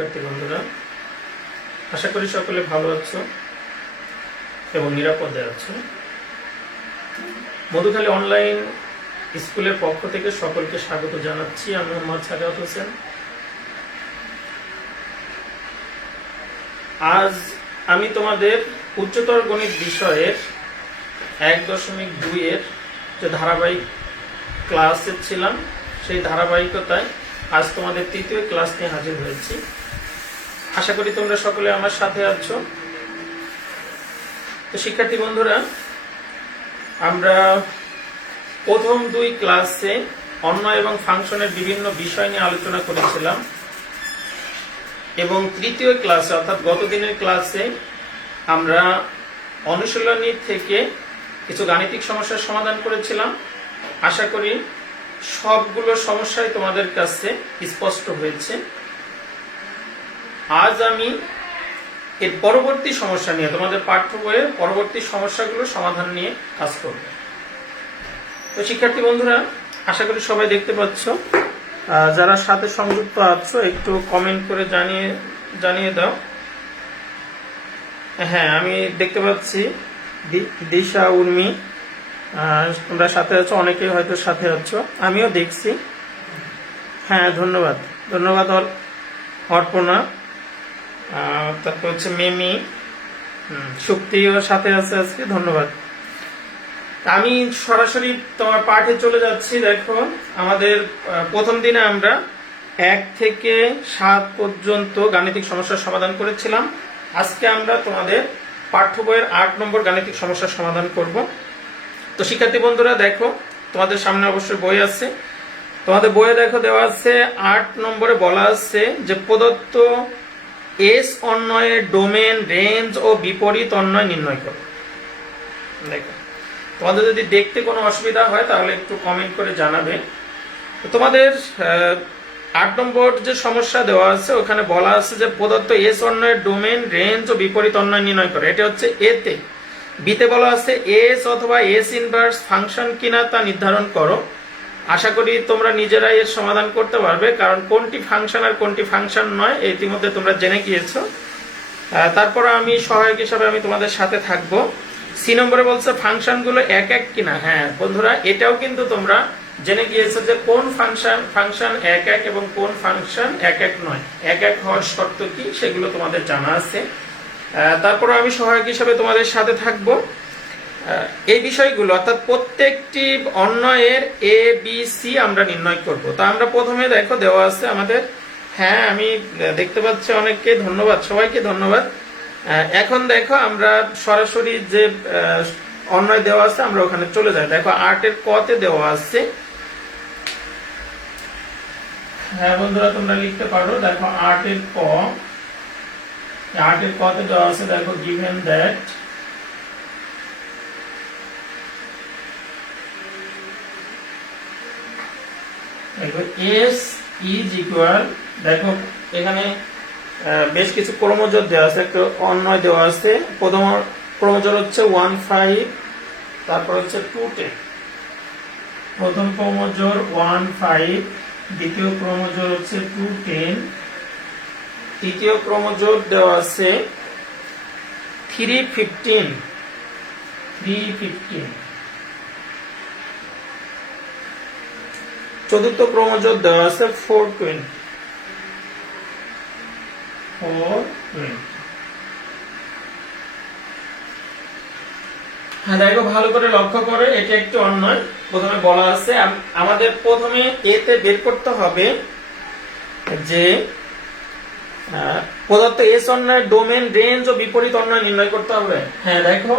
শিক্ষার্থী বন্ধুরা, আশা করি সকলে ভালো আছো এবং নিরাপদে আছো। মধুখালী অনলাইন স্কুলের পক্ষ থেকে সকলকে স্বাগত জানাচ্ছি। আমি মোহাম্মদ সাজাদ হোসেন। আজ আমি তোমাদের উচ্চতর গণিত বিষয়ের 1.2 এর যে ধারাবাহিক ক্লাসে ছিলাম, সেই ধারাবাহিকতায় আজ তোমাদের তৃতীয় ক্লাস নিয়ে হাজির হয়েছি। আশা করি তোমরা সকলে আমার সাথে আছো। তো শিক্ষার্থী বন্ধুরা, আমরা প্রথম 2 ক্লাসে অন্যয় এবং ফাংশনের বিভিন্ন বিষয় নিয়ে আলোচনা করেছিলাম এবং তৃতীয় ক্লাসে অর্থাৎ গত দিনের ক্লাসে আমরা অনুশীলনী থেকে কিছু গাণিতিক সমস্যার সমাধান করেছিলাম। আশা করি সবগুলো সমস্যাই তোমাদের কাছে স্পষ্ট হয়েছে। আজ আমি এর পরবর্তী সমস্যা নিয়ে, তোমাদের পাঠ্য বইয়ের পরবর্তী সমস্যাগুলো সমাধান নিয়ে কাজ করব। তো শিক্ষার্থী বন্ধুরা, আশা করি সবাই দেখতে পাচ্ছ। যারা সাথে সংযুক্ত আছো একটু কমেন্ট করে জানিয়ে দাও। হ্যাঁ, আমি দেখতে পাচ্ছি দিশা, উর্মি, তোমরা সাথে আছো, অনেকেই হয়তো সাথে আছো, আমিও দেখছি। হ্যাঁ, ধন্যবাদ অর্পণা, তারপর হচ্ছে মেমি, শক্তিও সাথে আছে আজকে, ধন্যবাদ। আমি সরাসরি তোমার পাঠে চলে যাচ্ছি। দেখো, আমাদের প্রথম দিনে আমরা 1 থেকে 7 পর্যন্ত গাণিতিক সমস্যার সমাধান করেছিলাম। আজকে আমরা তোমাদের পাঠ্য বইয়ের 8 নম্বর গাণিতিক সমস্যার সমাধান করব। তো শিক্ষার্থী বন্ধুরা, দেখো তোমাদের সামনে অবশ্যই বই আছে। তোমাদের বইয়ে দেখো দেওয়া আছে 8 নম্বরে বলা আছে যে প্রদত্ত এস অন্বয়ের ডোমেন, রেঞ্জ ও বিপরীত অন্বয় নির্ণয় করো। দেখো, তোমাদের যদি দেখতে কোনো অসুবিধা হয় তাহলে একটু কমেন্ট করে জানাবে। তো তোমাদের 8 নম্বর যে সমস্যা দেওয়া আছে ওখানে বলা আছে যে প্রদত্ত এস অন্বয়ের ডোমেন, রেঞ্জ ও বিপরীত অন্বয় নির্ণয় করো। এটা হচ্ছে এতে। বিতে বলা আছে এস অথবা এস ইনভার্স ফাংশন কিনা তা নির্ধারণ করো। আশা করি তোমরা নিজেরাই এর সমাধান করতে পারবে, কারণ কোনটি ফাংশন আর কোনটি ফাংশন নয় ইতিমধ্যে তোমরা জেনে গিয়েছো। তারপর আমি সহায়ক হিসাবে আমি তোমাদের সাথে থাকবো। সি নম্বরে বলছে ফাংশনগুলো এক এক কিনা। হ্যাঁ বন্ধুরা, এটাও কিন্তু তোমরা জেনে গিয়েছো যে কোন ফাংশন এক এক এবং কোন ফাংশন এক এক নয়। এক এক হওয়ার শর্ত কি সেগুলো তোমাদের জানা আছে। তারপর আমি সহায়ক হিসাবে তোমাদের সাথে থাকবো। এই বিষয়গুলো অর্থাৎ প্রত্যেকটি অন্বয়ের এ বি সি আমরা নির্ণয় করব। তা আমরা প্রথমে দেখো দেওয়া আছে আমাদের, হ্যাঁ আমি দেখতে পাচ্ছি অনেককে, ধন্যবাদ, সবাইকে ধন্যবাদ। এখন দেখো আমরা সরাসরি যে অন্বয় দেওয়া আছে আমরা ওখানে চলে যাই। দেখো 8 এর ক তে দেওয়া আছে। হ্যাঁ বন্ধুরা, তোমরা লিখতে পারো। দেখো 8 এর ক, 8 এর ক তে দেওয়া আছে, দেখো given that S is equal, দেখো এখানে বেশ কিছু ক্রমজোর দেওয়া আছে, একটা অন্বয় দেওয়া আছে। প্রথম ক্রমজোর হচ্ছে 15, তারপর হচ্ছে 210। প্রথম ক্রমজোর 15, দ্বিতীয় ক্রমজোর হচ্ছে 210, তৃতীয় ক্রমজোর দেওয়া আছে 315, চতুর্থ ক্রমজোর দেওয়া আছে 420। হ্যাঁ দেখো, ভালো করে লক্ষ্য করে, এটা একটি অন্বয়। প্রথমে বলা আছে আমাদের প্রথমে এতে বের করতে হবে যে প্রদত্ত এস অন্বয়ের ডোমেন, রেঞ্জ ও বিপরীত অন্বয় নির্ণয় করতে হবে। হ্যাঁ দেখো,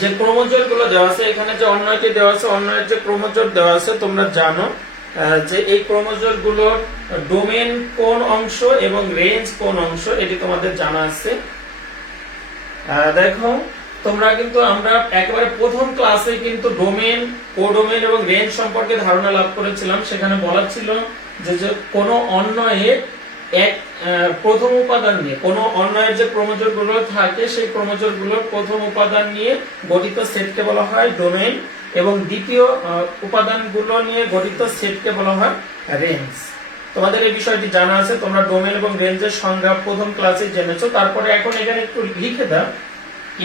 যে ক্রমজোর গুলো দেওয়া আছে, এখানে যে অন্বয়টি দেওয়া আছে, অন্বয়ের যে ক্রমজোর দেওয়া আছে তোমরা জানো যে এই ক্রমজোর গুলোর ডোমেন কোন অংশ এবং রেঞ্জ কোন অংশ এটি তোমাদের জানা আছে। দেখো তোমরা কিন্তু আমরা একেবারে প্রথম ক্লাসে কিন্তু ডোমেন, কোডোমেন এবং রেঞ্জ সম্পর্কে ধারণা লাভ করেছিলাম। সেখানে বলা ছিল যে কোন অন্বয়ের প্রথম উপাদান নিয়ে, কোন অন্বয়ের যে ক্রমজোর গুলো থাকে সেই ক্রমজোর গুলোর প্রথম উপাদান নিয়ে গঠিত সেটকে বলা হয় ডোমেন এবং দ্বিতীয় উপাদানগুলো নিয়ে গঠিত সেটকে বলা হয় রেঞ্জ। তোমাদের এই বিষয়টি জানা আছে, তোমরা ডোমেন এবং রেঞ্জের সংজ্ঞা প্রথম ক্লাসে জেনেছো। তারপরে এখন এখানে একটু লিখে দাও,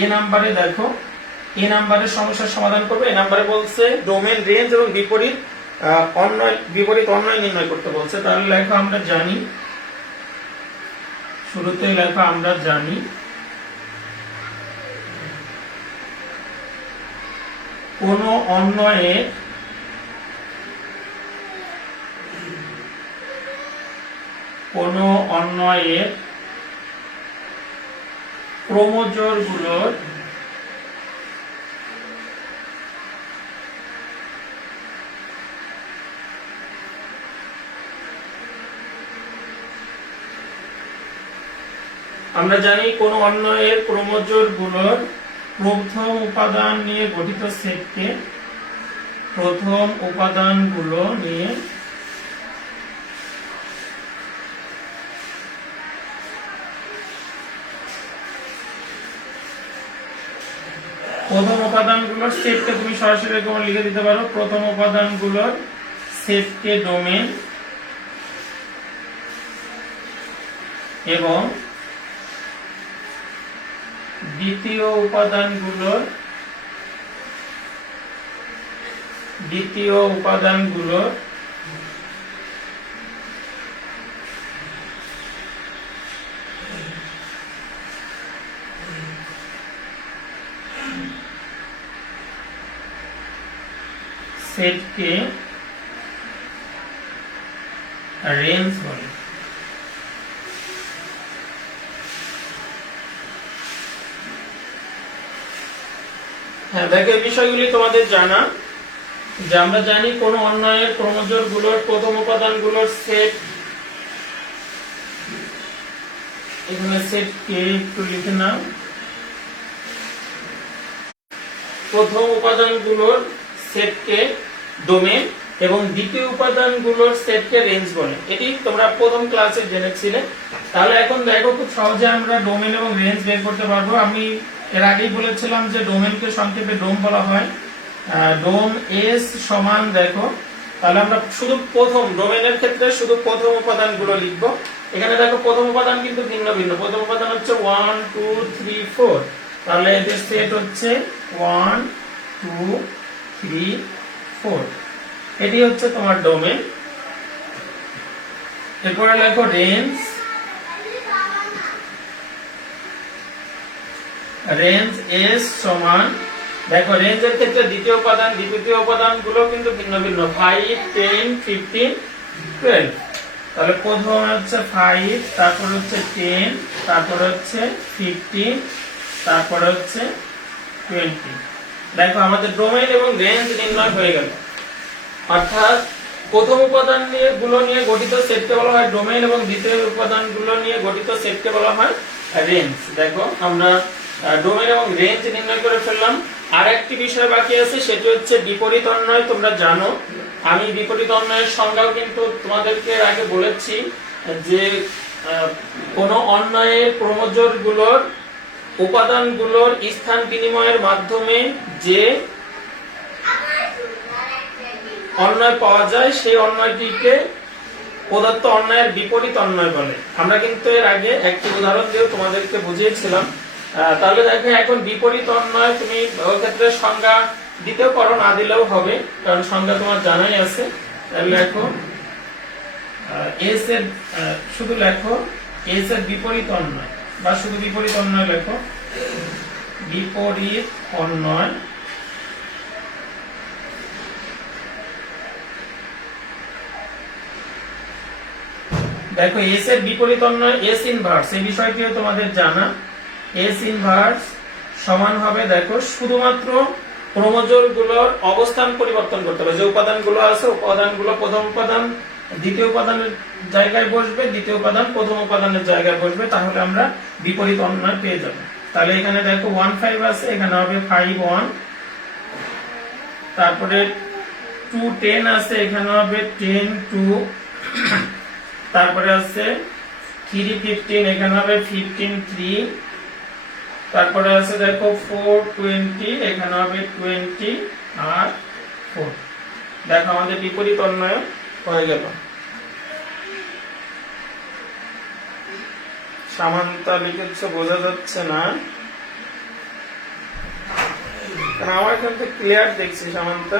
এ নাম্বারে দেখো, এ নাম্বারের সমস্যার সমাধান করবে। এ নাম্বারে বলছে ডোমেন, রেঞ্জ এবং বিপরীত অন্বয় নির্ণয় করতে বলছে। তাহলে লেখো আমরা জানি, শুরুতেই লেখো আমরা জানি কোন অন্বয়ের ক্রমজোড়গুলোর আমরা জানি কোন অন্বয়ের ক্রমজোড়গুলোর প্রথম উপাদান নিয়ে গঠিত সেটকে প্রথম উপাদানগুলো নিয়ে প্রথম উপাদানগুলোর সেটকে তুমি সরাসরি এরকম লিখে দিতে পারো, প্রথম উপাদানগুলোর সেটকে ডোমেন এবং দ্বিতীয় উপাদানগুলোর সেটকে রেঞ্জ বলে। হ্যাঁ দেখো, এই বিষয়গুলি তোমাদের জানা, যে আমরা জানি কোন অন্বয়ের ক্রমজোড়গুলোর প্রথম উপাদানগুলোর সেট, এখানে সেট কে একটু লিখে নাও, প্রথম উপাদানগুলোর সেটকে ডোমেন এবং দ্বিতীয় উপাদানগুলোর সেটকে রেঞ্জ বলে। এটি তোমরা প্রথম ক্লাসে জেনেছিলে। তাহলে এখন দেখো, খুব সহজে আমরা ডোমেন এবং রেঞ্জ বের করতে পারবো। আমি এর আগেই বলেছিলাম যে ডোমেনকে সংক্ষেপে ডোম বলা হয়। ডোম এস সমান, দেখো তাহলে আমরা শুধু প্রথম ডোমেনের ক্ষেত্রে শুধু প্রথম উপাদানগুলো লিখব। এখানে দেখো প্রথম উপাদান কিন্তু ভিন্ন ভিন্ন। প্রথম উপাদান হচ্ছে 1 2 3 4, তাহলে এদের সেট হচ্ছে 1 2 3 4, এটি হচ্ছে তোমার ডোমেন। এরপরে লেখো রেঞ্জ। রেঞ্জ এস সমান, দেখো রেঞ্জের ক্ষেত্রে দ্বিতীয় উপাদান দ্বিতীয় উপাদানগুলো কিন্তু ভিন্ন ভিন্ন, 5 10 15 12। তাহলে প্রথম হচ্ছে 5, তারপর হচ্ছে 10, তারপর হচ্ছে 15, তারপর হচ্ছে 20। দেখো আমাদের ডোমেন এবং রেঞ্জ নির্ণয় হয়ে গেল। অর্থাৎ প্রথম উপাদান নিয়ে গঠিত সেটকে বলা হয় ডোমেন এবং দ্বিতীয় উপাদানগুলো নিয়ে গঠিত সেটকে বলা হয় রেঞ্জ। দেখো আমরা ডোমেন এবং রেঞ্জ নির্ণয় করে ফেললাম। আর একটি বিষয় বাকি আছে, সেটি হচ্ছে বিপরীত অন্বয়। তোমরা জানো আমি বিপরীত অন্বয়ের সংজ্ঞাও কিন্তু তোমাদেরকে আগে বলেছি, যে কোন অন্বয়ের ক্রমজোড়গুলোর উপাদানগুলোর স্থান বিনিময়ের মাধ্যমে যে অন্বয় পাওয়া যায় সেই অন্বয়টিকে প্রদত্ত অন্বয়ের বিপরীত অন্বয় বলে। আমরা কিন্তু এর আগে একটি উদাহরণ দিয়েও তোমাদেরকে বুঝিয়েছিলাম। তাহলে দেখো এখন বিপরীত অন্বয় তুমি ওই ক্ষেত্রে সংজ্ঞা দিতেও পারো, না দিলেও হবে, কারণ সংজ্ঞা তোমার জানাই আছে। তাহলে লেখো এস এর, শুধু লেখো এস এর বিপরীত অন্বয়, বা শুধু বিপরীত অন্বয় লেখো, বিপরীত অন্বয় দেখো এস এর বিপরীত অন্বয় এস ইনভার্স, এই বিষয়টিও তোমাদের জানা। এস ইনভার্স সমান হবে, দেখো শুধুমাত্র ক্রমজোড়গুলোর অবস্থান পরিবর্তন করতে হবে। যে উপাদানগুলো আছে, উপাদানগুলো প্রথম উপাদান দ্বিতীয় উপাদানের জায়গায় বসবে, দ্বিতীয় উপাদান প্রথম উপাদানের জায়গায় বসবে, তাহলে আমরা বিপরীত অন্বয় পেয়ে যাব। তাহলে এখানে দেখো 1 5 আছে, এখানে হবে 5 1। তারপরে 2 10 আছে, এখানে হবে 10 2। তারপরে আছে 3 15, এখানে হবে 15 3। তারপরে আছে দেখো 4 20, এখানে হবে 20 আর 4। দেখো আমাদের বিপরীত অন্বয় হয়ে গেল। সামান্তা লিখেছে বোঝা যাচ্ছে না, কারণ আমার এখান থেকে ক্লিয়ার দেখছি সামান্তা।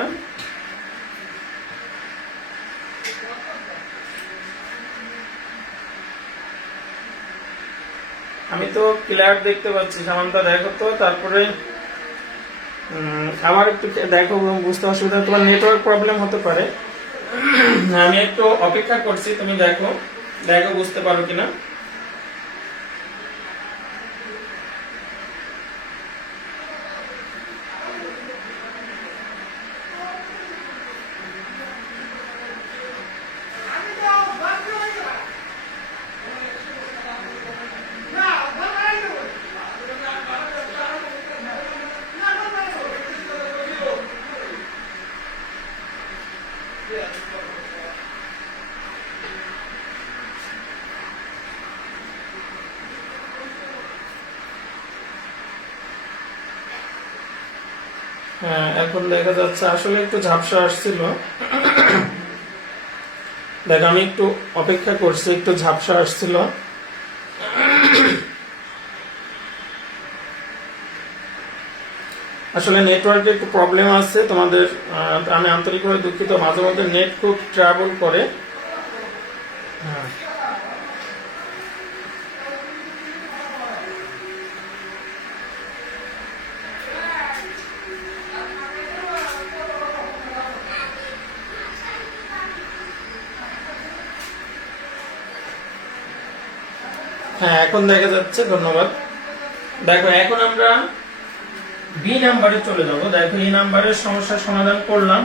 আমি তো ক্লিয়ার দেখতে পাচ্ছি সামান্তা, দেখো তো। তারপরে আমার একটু দেখো, বুঝতে অসুবিধা, তোমার নেটওয়ার্ক প্রবলেম হতে পারে। আমি একটু অপেক্ষা করছি, তুমি দেখো দেখো বুঝতে পারো কিনা। হ্যাঁ, এখন দেখা যাচ্ছে। আসলে একটু ঝাপসা আসছিল, দেখ আমি একটু অপেক্ষা করছি, একটু ঝাপসা আসছিল। আসলে নেটওয়ার্কে একটু প্রবলেম আছে তোমাদের, আমি আন্তরিকভাবে দুঃখিত। মাঝে মধ্যে নেট খুব ট্রাভেল করে। হ্যাঁ, হ্যাঁ এখন দেখা যাচ্ছে, ধন্যবাদ। দেখো এখন আমরা বি নাম্বারে চলে যাব। দেখো এই নাম্বারের সমস্যার সমাধান করলাম,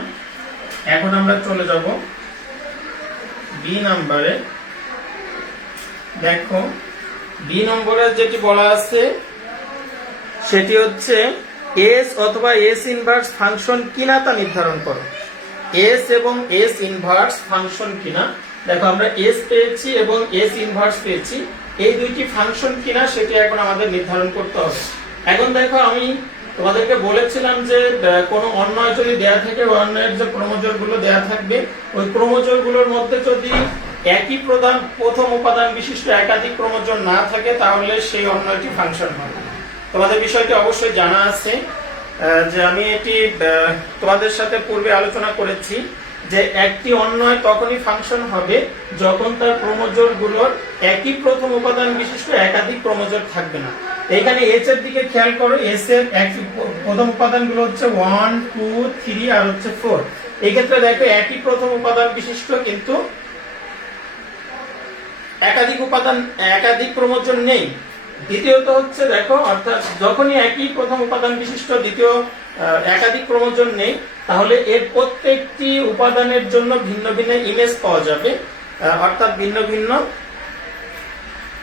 এখন আমরা চলে যাব বি নাম্বারে। দেখো বি নম্বরে যেটি বলা আছে সেটি হচ্ছে এস অথবা এস ইনভার্স ফাংশন কিনা তা নির্ধারণ করো। এস এবং এস ইনভার্স ফাংশন কিনা। দেখো আমরা এস পেয়েছি এবং এস ইনভার্স পেয়েছি, এই দুইটি ফাংশন কিনা সেটি এখন আমাদের নির্ধারণ করতে হবে। এখন দেখো আমি তোমাদেরকে বলেছিলাম যে কোনো অন্যয় যদি দেয়া থাকে, অন্যয়ের যে ক্রমজোর গুলো দেয়া থাকবে, ওই ক্রমজোর গুলোর মধ্যে যদি একই প্রথম উপাদান বিশিষ্ট একাধিক ক্রমজোর না থাকে তাহলে সেই অন্যয়টি ফাংশন হবে। তোমাদের বিষয়টি অবশ্যই জানা আছে, যে আমি এটি তোমাদের সাথে পূর্বে আলোচনা করেছি যে একটি অন্যয় তখনই ফাংশন হবে যখন তার ক্রমজোর গুলোর একই প্রথম উপাদান বিশিষ্ট একাধিক ক্রমজোর থাকবে না। এখানে এস এর দিকে খেয়াল করো, এস এর প্রথম উপাদান গুলো হচ্ছে 1 2 3 আর হচ্ছে 4। এই ক্ষেত্রে দেখো একই প্রথম উপাদান বিশিষ্ট কিন্তু একাধিক ক্রমজোর নেই। দ্বিতীয়ত হচ্ছে দেখো, অর্থাৎ যখনই একই প্রথম উপাদান বিশিষ্ট দ্বিতীয় একাধিক ক্রমজোর নেই, তাহলে এর প্রত্যেকটি উপাদানের জন্য ভিন্ন ভিন্ন ইমেজ পাওয়া যাবে, অর্থাৎ ভিন্ন ভিন্ন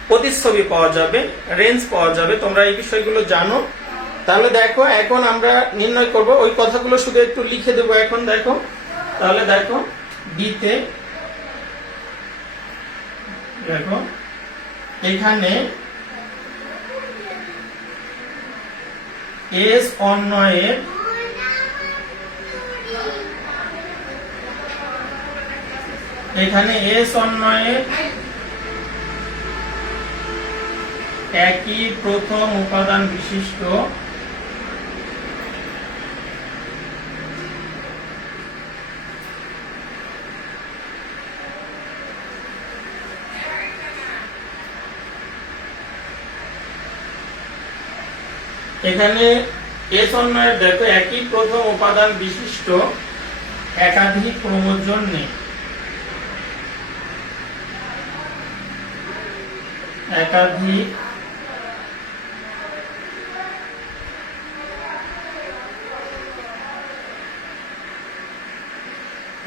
প্রতিচ্ছবি পাওয়া যাবে, রেঞ্জ পাওয়া যাবে। তোমরা এই বিষয়গুলো জানো। তাহলে দেখো এখন আমরা নির্ণয় করব, ওই কথাগুলো শুধু একটু লিখে দেবো এখন। দেখো তাহলে দেখো ডিতে দেখো এখানে এস অন্যয়ের একই প্রথম উপাদান বিশিষ্ট এখানে এস অন্যয়ের দেখো একই প্রথম উপাদান বিশিষ্ট একাধিক ক্রমজোর নেই।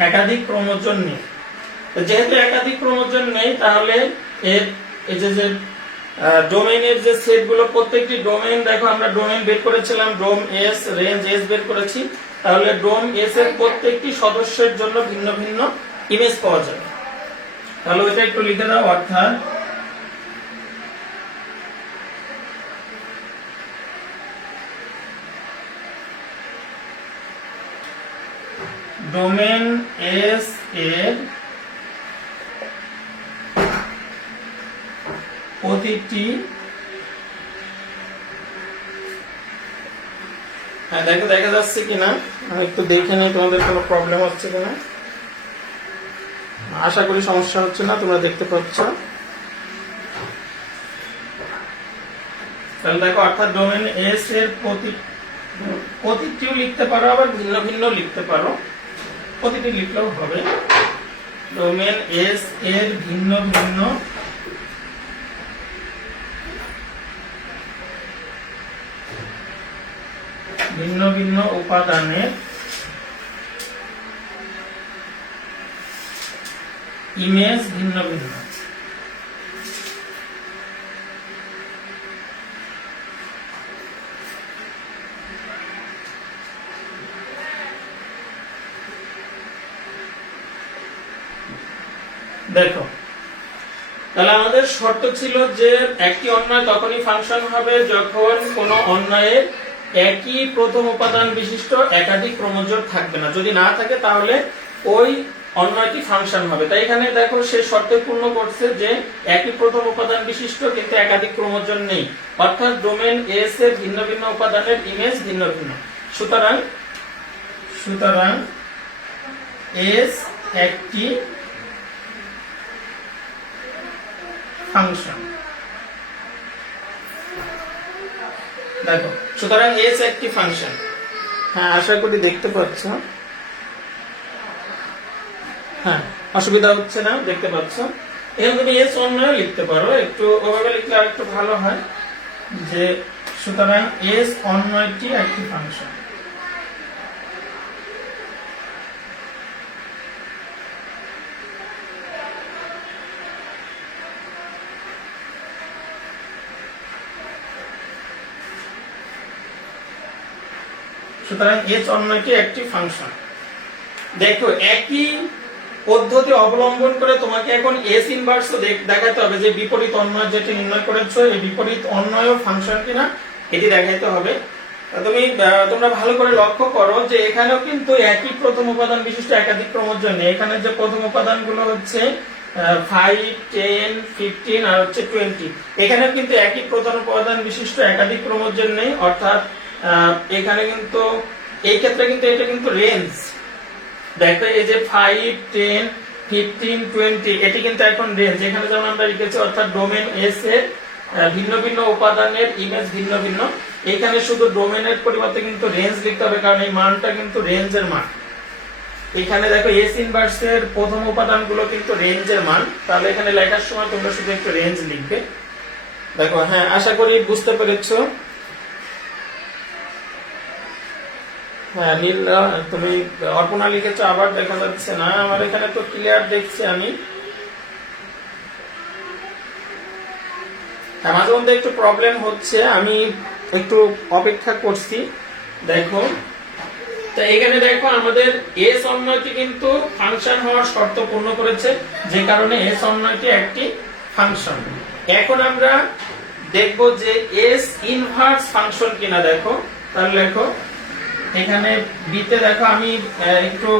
একাধিক ক্রমজোর নেই। যেহেতু একাধিক ক্রমজোর নেই তাহলে এর এই যে ডোমেইনের যে সেট গুলো, প্রত্যেকটি ডোমেইন দেখো আমরা ডোমেইন বের করেছিলাম, ডোম এস রেঞ্জ এস বের করেছি। তাহলে ডোম এস এর প্রত্যেকটি সদস্যের জন্য ভিন্ন ভিন্ন ইমেজ পাওয়া যাবে। তাহলে ওইটা একটু লিখে দাও, অর্থাৎ ডোমেন এস এর প্রতিটি, হ্যাঁ দেখো দেখা যাচ্ছে কিনা আমি একটু দেখে নিই তোমাদের কোনো প্রবলেম হচ্ছে কিনা। আশা করি সমস্যা হচ্ছে না, তোমরা দেখতে পাচ্ছ। তাহলে দেখো অর্থাৎ ডোমেন এস এর প্রতিটিও লিখতে পারো, আবার ভিন্ন ভিন্ন লিখতে পারো, প্রতিটি লিখলেও হবে। ডোমেন এস এর ভিন্ন ভিন্ন ভিন্ন ভিন্ন উপাদানের ইমেজ ভিন্ন ভিন্ন। দেখো তাহলে আমাদের শর্ত ছিল যে একটি অন্বয় তখনই ফাংশন হবে যখন কোনো অন্বয়ের একই প্রথম উপাদান বিশিষ্ট একাধিক ক্রমজোড় থাকবে না। যদি না থাকে তাহলে ওই অন্যটি ফাংশন হবে। তাই এখানে দেখো সে শর্ত পূর্ণ করছে যে একই প্রথম উপাদান বিশিষ্ট কিন্তু একাধিক ক্রমজোড় নেই, অর্থাৎ ডোমেন এস এর ভিন্ন ভিন্ন উপাদানের ইমেজ ভিন্ন ভিন্ন। সুতরাং এস একটি ফাংশন। দেখো সুতরাং এস একটি ফাংশন। হ্যাঁ আশা করি দেখতে পাচ্ছ, হ্যাঁ অসুবিধা হচ্ছে না, দেখতে পাচ্ছ। এখন তুমি এস অন্যয় লিখতে পারো, একটু ওভাবে লিখলে আর একটু ভালো হয় যে সুতরাং এস অন্যটি একটি ফাংশন। সুতরাং এস অন্যটি একটি ফাংশন। দেখো একই পদ্ধতি অবলম্বন করে তোমাকে এখন এস ইনভার্স দেখাতে হবে, যে বিপরীত অন্বয় যেটি নির্ণয় করেছো এই বিপরীত অন্বয় ফাংশন কিনা এটি দেখাইতে হবে। তোমরা ভালো করে লক্ষ্য করো যে এখানেও কিন্তু একই প্রথম উপাদান বিশিষ্ট একাধিক ক্রমজোড় নেই। এখানে যে প্রথম উপাদানগুলো হচ্ছে 5, 10, 15 আর হচ্ছে 20, এখানেও কিন্তু একই প্রথম উপাদান বিশিষ্ট একাধিক ক্রমজোড় নেই, অর্থাৎ এখানে কিন্তু এই ক্ষেত্রে কিন্তু এটা কিন্তু রেঞ্জ। দেখো এই যে 5, 10, 15, 20 এটি কিন্তু এখন রেঞ্জ। এখানে যেমন আমরা লিখেছি অর্থাৎ ডোমেন এস এর ভিন্ন ভিন্ন উপাদানের ইমেজ ভিন্ন ভিন্ন, এখানে শুধু ডোমেনের পরিবর্তে কিন্তু রেঞ্জ লিখতে হবে, কারণ এই মানটা কিন্তু রেঞ্জের মান। এখানে দেখো এস ইনভার্সের প্রথম উপাদানগুলো কিন্তু রেঞ্জের মান, তাহলে এখানে লেখার সময় তোমরা শুধু একটু রেঞ্জ লিখবে। দেখো হ্যাঁ আশা করি বুঝতে পেরেছো। হ্যাঁ নীলা তুমি অর্পণা লিখেছো, আবার দেখা যাচ্ছে না, আমার এখানে তো ক্লিয়ার দেখছি আমি। হ্যাঁ মাঝে মধ্যে একটু প্রবলেম হচ্ছে, আমি একটু অপেক্ষা করছি। দেখো তো এখানে দেখো আমাদের এস অন্যটি কিন্তু ফাংশন হওয়ার শর্ত পূর্ণ করেছে, যে কারণে এস অন্যটি একটি ফাংশন। এখন আমরা দেখব যে এস ইনভার্স ফাংশন কিনা। দেখো তাহলে দেখো এখানে বিতে দেখো আমি একটু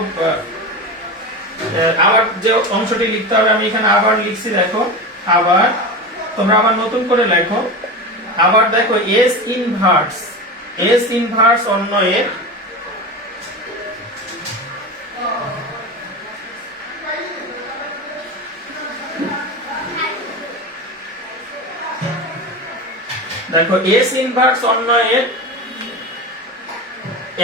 আবার যে অংশটি লিখতে হবে আমি এখানে আবার লিখছি। দেখো আবার তোমরা আবার নতুন করে লেখো। আবার দেখো এস ইনভার্স অন্যয়ের দেখো এস ইনভার্স অন্যয়ের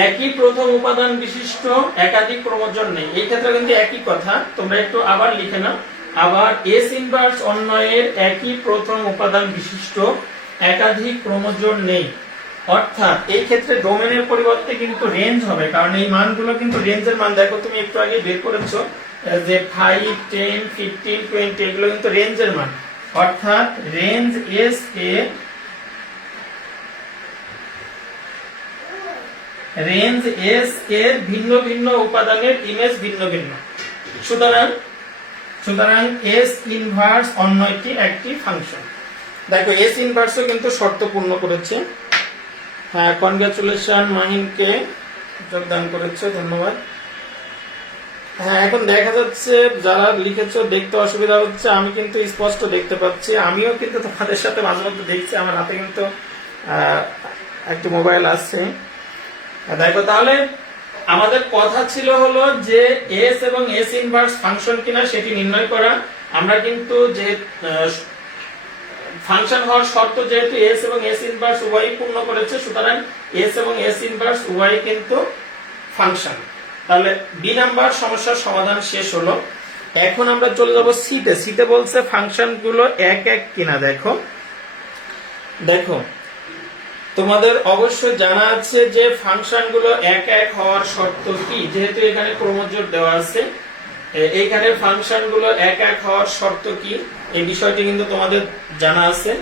একই প্রথম উপাদান বিশিষ্ট একাধিক ক্রমজোড় নেই। এই ক্ষেত্রে কিন্তু একই কথা, তোমরা একটু আবার লিখে নাও। আবার এস ইনভার্স অন্যয়ের একই প্রথম উপাদান বিশিষ্ট একাধিক ক্রমজোড় নেই, অর্থাৎ এই ক্ষেত্রে ডোমেনের পরিবর্তে কিন্তু রেঞ্জ হবে, কারণ এই মানগুলো কিন্তু রেঞ্জের মান। দেখো তুমি একটু আগে বের করেছো যে 5, 10, 15, 20 এগুলো কিন্তু রেঞ্জের মান, অর্থাৎ রেঞ্জ এস এর ভিন্ন ভিন্ন উপাদানের ইমেজ ভিন্ন ভিন্ন। সুতরাং এস ইনভার্স অন্যটি একটি ফাংশন। দেখো এস ইনভার্সও কিন্তু শর্ত পূর্ণ করেছে। হ্যাঁ কনগ্রাচুলেশন মাহিনকে যোগদান করেছে, ধন্যবাদ। হ্যাঁ, এখন দেখা যাচ্ছে যারা লিখেছো দেখতে অসুবিধা হচ্ছে, আমি কিন্তু স্পষ্ট দেখতে পাচ্ছি। আমিও কিন্তু তোমাদের সাথে মাঝে মধ্যে দেখছি, আমার হাতে কিন্তু একটি মোবাইল আছে। দেখো, তাহলে আমাদের কথা ছিল হলো যে এস এবং এস ইনভার্স ফাংশন কিনা সেটি নির্ণয় করা। আমরা কিন্তু যে ফাংশন হওয়ার শর্ত যেহেতু এস এবং এস ইনভার্স উভয়ই পূর্ণ করেছে, সুতরাং এস এবং এস ইনভার্স উভয়ই কিন্তু ফাংশন। তাহলে বি নাম্বার সমস্যার সমাধান শেষ হলো। এখন আমরা চলে যাব সিতে। সিতে বলছে ফাংশন গুলো এক এক কিনা। দেখো দেখো তোমাদের অবশ্যই জানা আছে যে ফাংশন গুলো এক এক হওয়ার শর্ত কি, যেহেতু এখানে ক্রমজোড় দেওয়া আছে। এইখানে ফাংশন গুলো এক এক হওয়ার শর্ত কি এই বিষয়টি কিন্তু তোমাদের জানা আছে।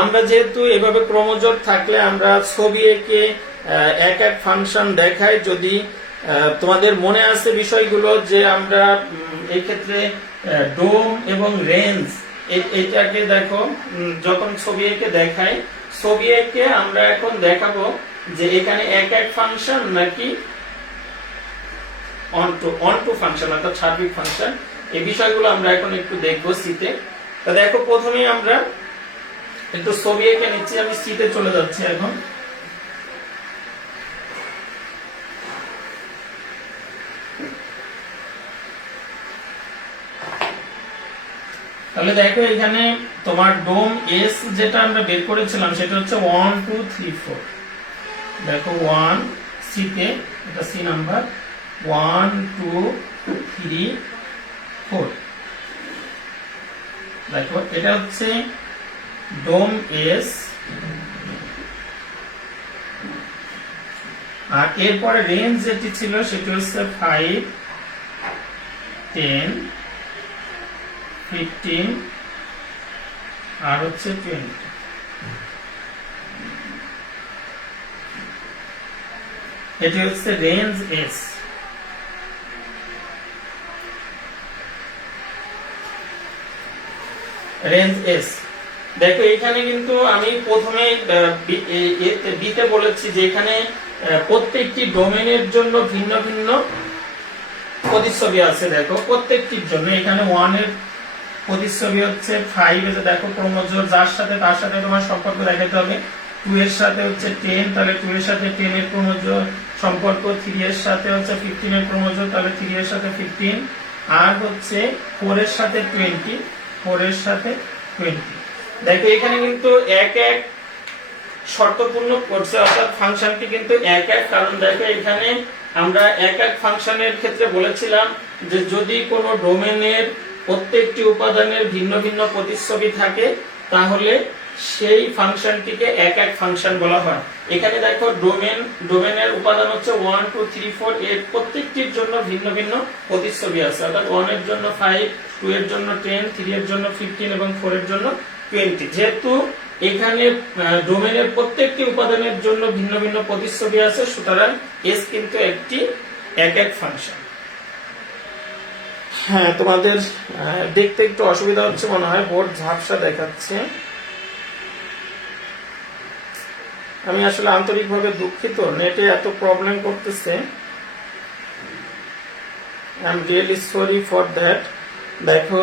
আমরা যেহেতু এভাবে ক্রমজোড় থাকলে আমরা ছবি এঁকে এক এক ফাংশন দেখাই। যদি তোমাদের মনে আছে বিষয়গুলো যে আমরা এই ক্ষেত্রে ডোম এবং রেঞ্জ এইটাকে দেখো যখন ছবি এঁকে দেখাই, ছবি এঁকে আমরা এখন দেখাবো যে এখানে এক এক ফাংশন নাকি অন টু ফাংশন অর্থাৎ সার্বিক ফাংশন। এই বিষয়গুলো আমরা এখন একটু দেখবো সিতে। তো দেখো, প্রথমেই আমরা একটু ছবি এঁকে নিচ্ছি। আমি সিতে চলে যাচ্ছি এখন। তাহলে দেখো, এখানে তোমার ডোম এস যেটা আমরা বের করেছিলাম সেটা হচ্ছে 1 2 3 4। দেখো 1 সিতে, এটা সি নাম্বার, 1 2 3 4। দেখো এটা হচ্ছে ডোম এস। আর এরপরে রেঞ্জ যেটি ছিল সেটি হচ্ছে 5 10 15 আর হচ্ছে 20। এটি হচ্ছে রেঞ্জ এস। Range S. দেখো, এখানে কিন্তু আমি প্রথমে বিতে বলেছি যে এখানে প্রত্যেকটি ডোমেনের জন্য ভিন্ন ভিন্ন প্রতিচ্ছবি আছে। দেখো, প্রত্যেকটির জন্য এখানে 1 এর প্রতিচ্ছবি হচ্ছে 5। এতে দেখো ক্রমজোড় যার সাথে তার সাথে তোমার সম্পর্ক দেখাতে হবে। 2 এর সাথে হচ্ছে 10, তাহলে 2 এর সাথে 10 এর ক্রমজোড় সম্পর্ক। 3 এর সাথে হচ্ছে 15 এর ক্রমজোড়, তাহলে 3 এর সাথে 15। আর হচ্ছে 4 এর সাথে 20, 4 এর সাথে 20। দেখো, এখানে কিন্তু এক এক শর্তপূর্ণ করছে, অর্থাৎ ফাংশনটি কিন্তু এক এক। কারণ দেখো, এখানে আমরা এক এক ফাংশনের ক্ষেত্রে বলেছিলাম যে যদি কোনো ডোমেনের প্রত্যেকটি উপাদানের ভিন্ন ভিন্ন প্রতিচ্ছবি থাকে তাহলে সেই ফাংশনটিকে এক এক ফাংশন বলা হয়। এখানে দেখো, ডোমেনের উপাদান হচ্ছে 1 2 3 4। এর প্রত্যেকটির জন্য ভিন্ন ভিন্ন প্রতিচ্ছবি আছে, অর্থাৎ 1 এর জন্য 5, 2 এর জন্য 10, 3 এর জন্য 15 এবং 4 এর জন্য 20। যেহেতু এখানে ডোমেনের প্রত্যেকটি উপাদানের জন্য ভিন্ন ভিন্ন প্রতিচ্ছবি আছে, সুতরাং এস কিন্তু একটি এক এক ফাংশন। হ্যাঁ, তোমাদের দেখতে একটু অসুবিধা হচ্ছে মনে হয়, বোর্ড ঝাপসা দেখাচ্ছে। আমি আসলে আন্তরিকভাবে দুঃখিত, নেটে এত প্রবলেম করতেছে। I am really sorry for that. দেখো,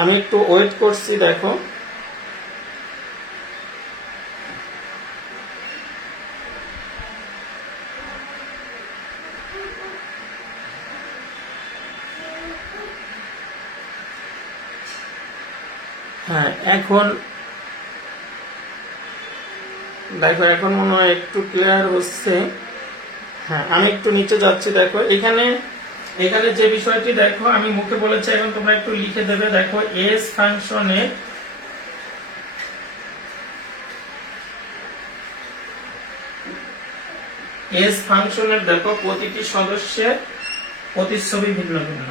আমি একটু ওয়েট করছি। দেখো, হ্যাঁ, এখন দেখো, এখন মনে হয় একটু ক্লিয়ার হচ্ছে। হ্যাঁ, আমি একটু নিচে যাচ্ছি। দেখো, এখানে যে বিষয়টি দেখো আমি মুখে বলেছি, এখন তোমরা একটু লিখে দেবে। দেখো, এস ফাংশনে দেখো প্রতিটি সদস্যের প্রতিচ্ছবি ভিন্ন ভিন্ন।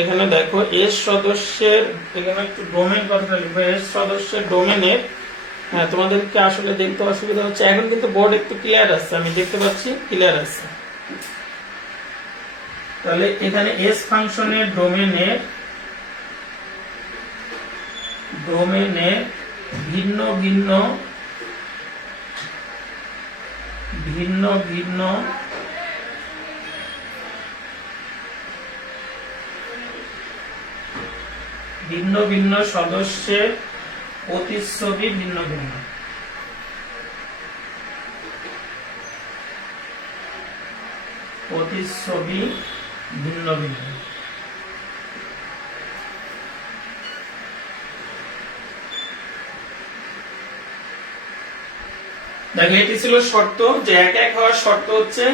এখানে দেখো, এস সদস্যের, এখানে একটু ডোমেন কথাটা লিখবো, এস সদস্যের ডোমেনের। হ্যাঁ, তোমাদেরকে আসলে দেখতে অসুবিধা হচ্ছে। এখন কিন্তু বোর্ড একটু ক্লিয়ার আছে, আমি দেখতে পাচ্ছি ক্লিয়ার আছে। তাহলে এখানে এস ফাংশনের ডোমেনের ভিন্ন ভিন্ন ভিন্ন ভিন্ন সদস্যের প্রতিচ্ছবি ভিন্ন ভিন্ন। প্রতিচ্ছবি ভিন্ন ভিন্ন। দেখো এটি ছিল শর্ত, যে এক এক হওয়ার শর্ত হচ্ছে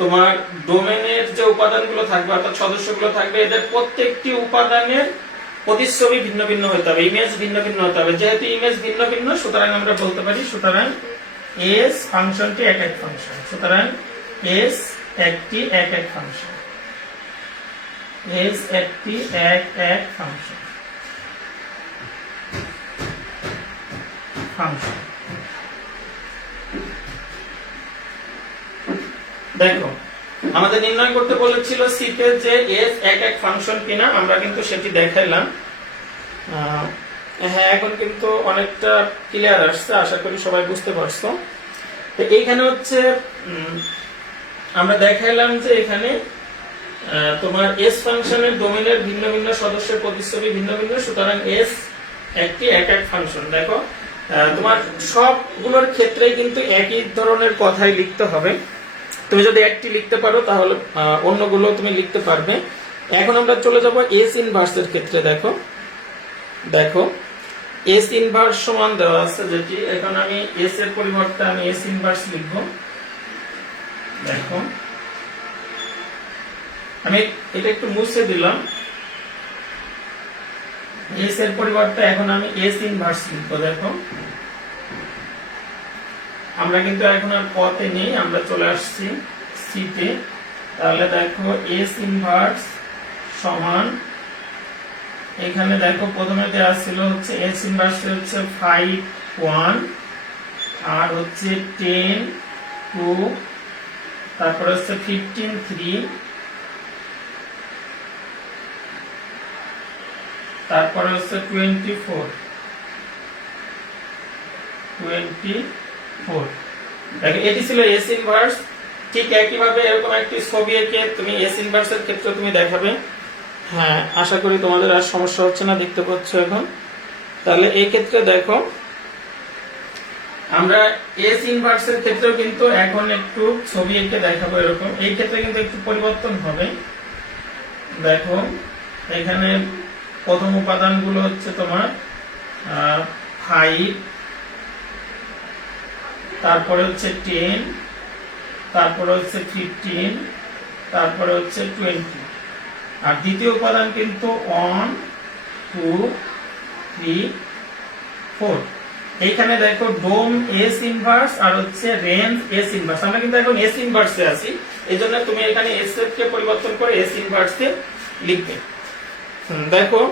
তোমার ডোমেনের যে উপাদানগুলো থাকবে অর্থাৎ সদস্যগুলো থাকবে এদের প্রত্যেকটি উপাদানের প্রতিচ্ছবি ভিন্ন ভিন্ন হতে হবে, ইমেজ ভিন্ন ভিন্ন হতে হবে। যেহেতু ইমেজ ভিন্ন ভিন্ন সুতরাং আমরা বলতে পারি সুতরাং এস ফাংশনটি এক এক ফাংশন। সুতরাং এস একটি এক এক ফাংশন, এস একটি এক এক ফাংশন। দেখো আমাদের নির্ণয় করতে বলেছিল সিতে যে এস এক এক ফাংশন কিনা, আমরা কিন্তু সেটি দেখাইলাম। হ্যাঁ এখন কিন্তু অনেকটা ক্লিয়ার আসছে, আশা করি সবাই বুঝতে পারছো। তো এইখানে হচ্ছে আমরা দেখাইলাম যে এখানে তোমার এস ফাংশনের ডোমেনের ভিন্ন ভিন্ন সদস্যের প্রতিচ্ছবি ভিন্ন ভিন্ন, সুতরাং এস একটি এক এক ফাংশন। দেখো তোমার সবগুলোর ক্ষেত্রেই কিন্তু একই ধরনের কথাই লিখতে হবে। তুমি যদি একটি লিখতে পারো তাহলে অন্যগুলো তুমি লিখতে পারবে। এখন আমরা চলে যাব এস ইনভার্সের ক্ষেত্রে। দেখো দেখো এস ইনভার্স সমান দেওয়া আছে, যেটি এখন আমি এস এর পরিবর্তে আমি এস ইনভার্স লিখব। দেখো আমি এটা একটু মুছে দিলাম, এস এর পরিবর্তে এখন আমি এস ইনভার্স লিখব। দেখো আমরা কিন্তু এখন আর পথে নেই, আমরা চলে আসছি সিতে। তাহলে দেখো এস ইনভার্স সমান, এখানে দেখো প্রথমে দেওয়া ছিল হচ্ছে এস ইনভার্স হচ্ছে 5 1 আর হচ্ছে 10 2, তারপরে হচ্ছে 15 3, তারপরে হচ্ছে 24। দেখো এটি ছিল এস ইনভার্স। ঠিক একইভাবে এরকম একটি ছবি এঁকে তুমি এস ইনভার্সের ক্ষেত্রে তুমি দেখাবে। হ্যাঁ আশা করি তোমাদের আর সমস্যা হচ্ছে না, দেখতে পাচ্ছ এখন। তাহলে এই ক্ষেত্রে দেখো আমরা এস ইনভার্সের ক্ষেত্রেও কিন্তু এখন একটু ছবি এঁকে দেখাবো এরকম। এই ক্ষেত্রে কিন্তু একটু পরিবর্তন হবে। দেখো এখানে প্রথম উপাদানগুলো হচ্ছে তোমার 5, তারপরে হচ্ছে 10, তারপরে হচ্ছে 15, তারপরে হচ্ছে 20। আর দ্বিতীয় উপাদান কিন্তু 1 2 3 4। এইখানে দেখো ডোম এস ইনভার্স আর হচ্ছে রেঞ্জ এস ইনভার্স। আমরা কিন্তু এখন এস ইনভার্সে আছি, এইজন্য তুমি এখানে এস কে পরিবর্তন করে এস ইনভার্সে লিখবে। দেখো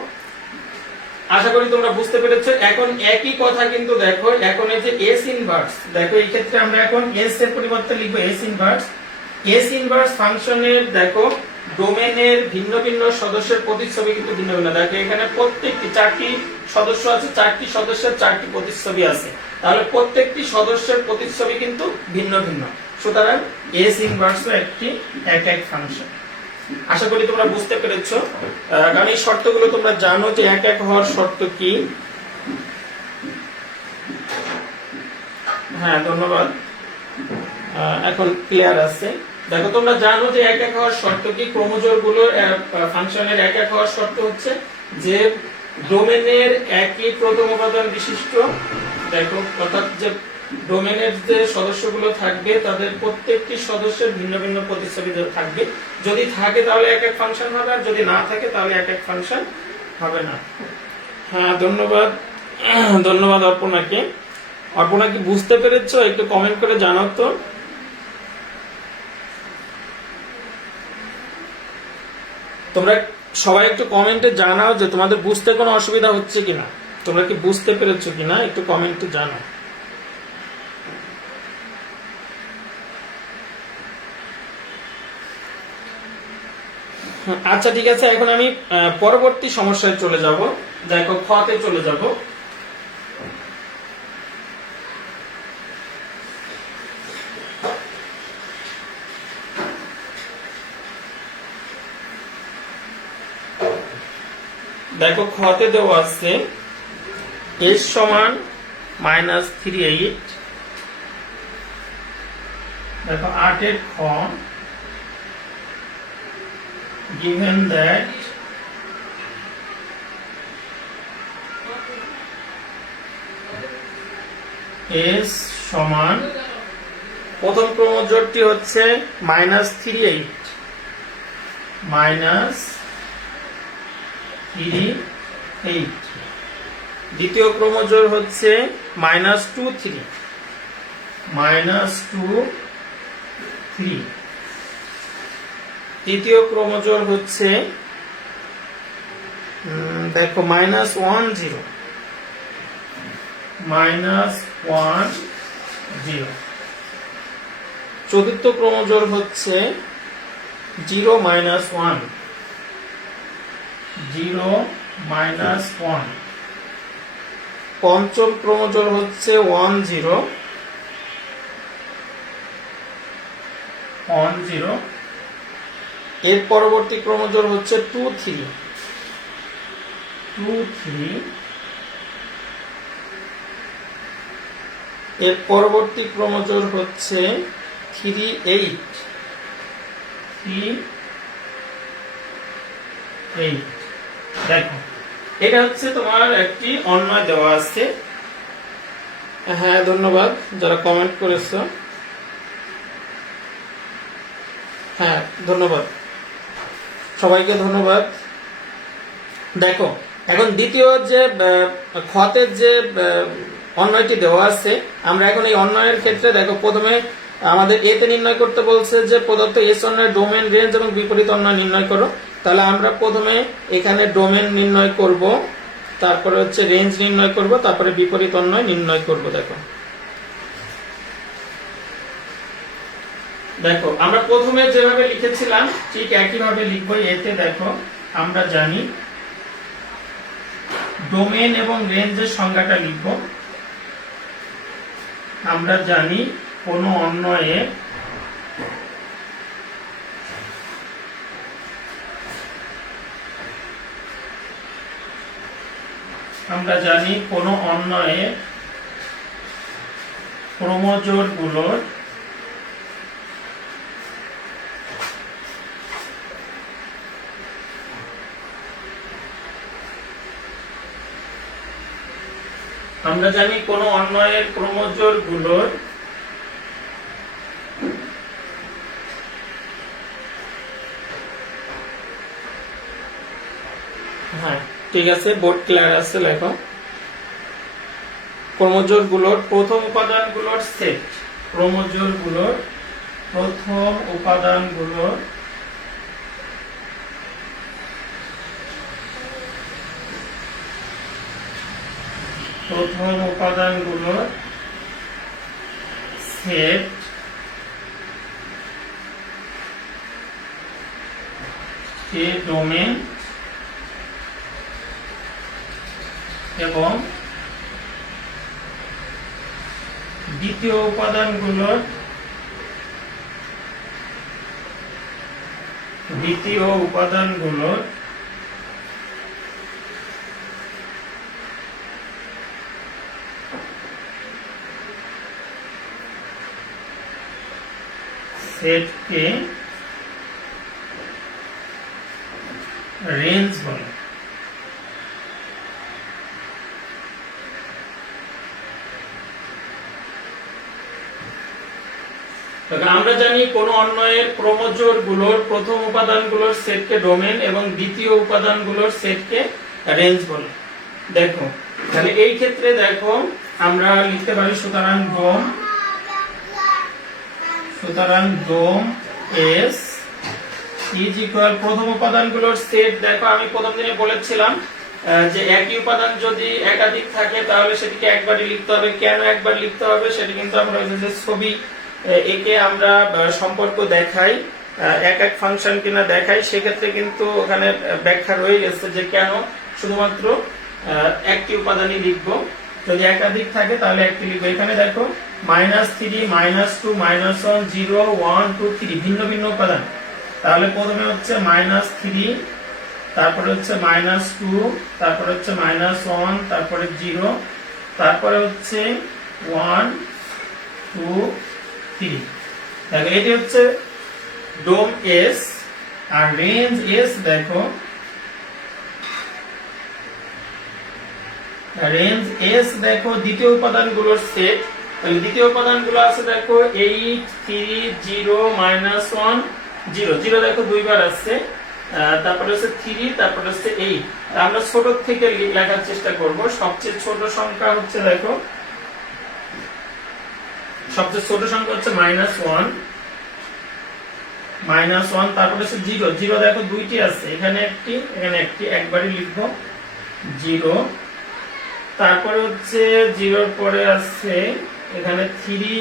আশা করি তোমরা বুঝতে পেরেছো। এখন একই কথা কিন্তু দেখো এখন এই যে এস ইনভার্স, দেখো এই ক্ষেত্রে আমরা এখন এস এর পরিবর্তে লিখবো এস ইনভার্স। এস ইনভার্স ফাংশনের দেখো ডোমেনের ভিন্ন ভিন্ন সদস্যের প্রতিচ্ছবি কিন্তু ভিন্ন ভিন্ন। দেখো এখানে প্রত্যেকটি 4টি সদস্য আছে, 4টি সদস্যের 4টি প্রতিচ্ছবি আছে, তাহলে প্রত্যেকটি সদস্যের প্রতিচ্ছবি কিন্তু ভিন্ন ভিন্ন। সুতরাং এস ইনভার্সও একটি এক এক ফাংশন। আশা করি তোমরা বুঝতে পেরেছো, কারণ এই শর্তগুলো তোমরা জানো যে এক এক হওয়ার শর্ত কি। হ্যাঁ ধন্যবাদ, এখন ক্লিয়ার আছে। দেখো তোমরা জানো যে এক এক হওয়ার শর্ত কি। ক্রোমোজোম গুলোর ফাংশনের এক এক হওয়ার শর্ত হচ্ছে যে ডোমেনের একই প্রথম উপাদান বিশিষ্ট, দেখো অর্থাৎ যে ডোমেনের যে সদস্যগুলো থাকবে তাদের প্রত্যেকটি সদস্যের ভিন্ন ভিন্ন প্রতিচ্ছবি থাকবে। যদি থাকে তাহলে এক এক ফাংশন হবে, আর যদি না থাকে তাহলে এক এক ফাংশন হবে না। হ্যাঁ ধন্যবাদ, ধন্যবাদ অর্পণাকে। অর্পণা কি বুঝতে পেরেছো? একটু কমেন্ট করে জানাও তো। তোমরা সবাই একটু কমেন্টে জানাও যে তোমাদের বুঝতে কোনো অসুবিধা হচ্ছে কিনা, তোমরা কি বুঝতে পেরেছো কিনা, একটু কমেন্টে জানাও। আচ্ছা ঠিক আছে, এখন আমি পরবর্তী সমস্যায় চলে যাব। দেখো খতে চলে যাব। দেখো খতে দেওয়া আছে s সমান -38। দেখো 8 এর খ, given that s সমান প্রথম ক্রমজোড়টি হচ্ছে -38 -38, দ্বিতীয় ক্রমজোড় হচ্ছে -23 -23, তৃতীয় ক্রমজোড় হচ্ছে দেখো -10 -10, চতুর্থ ক্রমজোড় হচ্ছে 0 -1 0 -1, পঞ্চম ক্রমজোড় হচ্ছে 10 10, এর পরবর্তী ক্রমজোড় হচ্ছে 23 23, এর পরবর্তী ক্রমজোড় হচ্ছে 38 38। দেখো এটা হচ্ছে তোমার একটি অন্যয় দেওয়া আছে। হ্যাঁ, ধন্যবাদ যারা কমেন্ট করেছো। হ্যাঁ, ধন্যবাদ সবাইকে, ধন্যবাদ। দেখো এখন দ্বিতীয় যে খতের যে অন্যয়টি দেওয়া আছে, আমরা এখন এই অন্যয়ের ক্ষেত্রে দেখো প্রথমে আমাদের এতে নির্ণয় করতে বলছে যে প্রদত্ত এস অন্যয়ের ডোমেন, রেঞ্জ এবং বিপরীত অন্যয় নির্ণয় করো। তাহলে আমরা প্রথমে এখানে ডোমেন নির্ণয় করব, তারপরে হচ্ছে রেঞ্জ নির্ণয় করব, তারপরে বিপরীত অন্যয় নির্ণয় করব। দেখো আমরা প্রথমে যেভাবে লিখেছিলাম ঠিক একইভাবে লিখবো। এতে দেখো আমরা জানি ডোমেন এবং রেঞ্জের সংজ্ঞাটা লিখব। আমরা জানি কোন অন্যয়ে ক্রমজোড়গুলোর হ্যাঁ ঠিক আছে, বোর্ড ক্লিয়ার আছে। লেখো ক্রমজোড়গুলোর প্রথম উপাদানগুলোর সেট, ক্রমজোড়গুলোর প্রথম উপাদানগুলোর সেট কে ডোমেন এবং দ্বিতীয় উপাদানগুলোর সেটকে রেঞ্জ বলে। আমরা জানি কোন অন্যয়ের ক্রমজোড়গুলোর প্রথম উপাদানগুলোর সেটকে ডোমেন এবং দ্বিতীয় উপাদানগুলোর সেটকে রেঞ্জ বলে। দেখো তাহলে এই ক্ষেত্রে দেখো আমরা লিখতে পারি সুতরাং ডোম এস ইজ ইকুয়াল প্রথম উপাদানগুলোর সেট। দেখো আমি প্রথম দিনে বলেছিলাম যে একই উপাদান যদি একাধিক থাকে তাহলে সেটিকে একবারই লিখতে হবে। কেন একবার লিখতে হবে সেটি কিন্তু আমরা যে ছবি একে আমরা সম্পর্ক দেখাই, এক এক ফাংশন কিনা দেখাই, সেক্ষেত্রে কিন্তু ওখানে ব্যাখ্যা রয়ে গেছে যে কেন শুধুমাত্র একটি উপাদানই লিখবো। যদি একাধিক থাকে তাহলে একটি লিখবো। এখানে দেখো -3 -2 -1 0 1 2 3 ভিন্ন ভিন্ন উপাদান। তাহলে প্রথমে হচ্ছে -3 তারপরে হচ্ছে -2, তারপরে হচ্ছে -1, তারপরে 0, তারপরে হচ্ছে 1 2 3। দেখো এটি হচ্ছে ডোম এস, আর রেঞ্জ এস দেখো, রেঞ্জ এস দেখো দ্বিতীয় উপাদানগুলোর সেট। তাহলে দ্বিতীয় উপাদানগুলো আছে দেখো 8 3 0 -1 0 0 দেখো দুইবার আছে, তারপরে হচ্ছে 3, তারপরে হচ্ছে 8। আমরা ছোট থেকে লেখার চেষ্টা করব। সবচেয়ে ছোট সংখ্যা হচ্ছে দেখো, সবচেয়ে ছোট সংখ্যা হচ্ছে -1, তারপরে হচ্ছে 0 0 দেখো দুইটি আছে, এখানে একটি এখানে একটি, একবারই লিখবো 0। তারপরে হচ্ছে 0-র পরে আছে এখানে 3,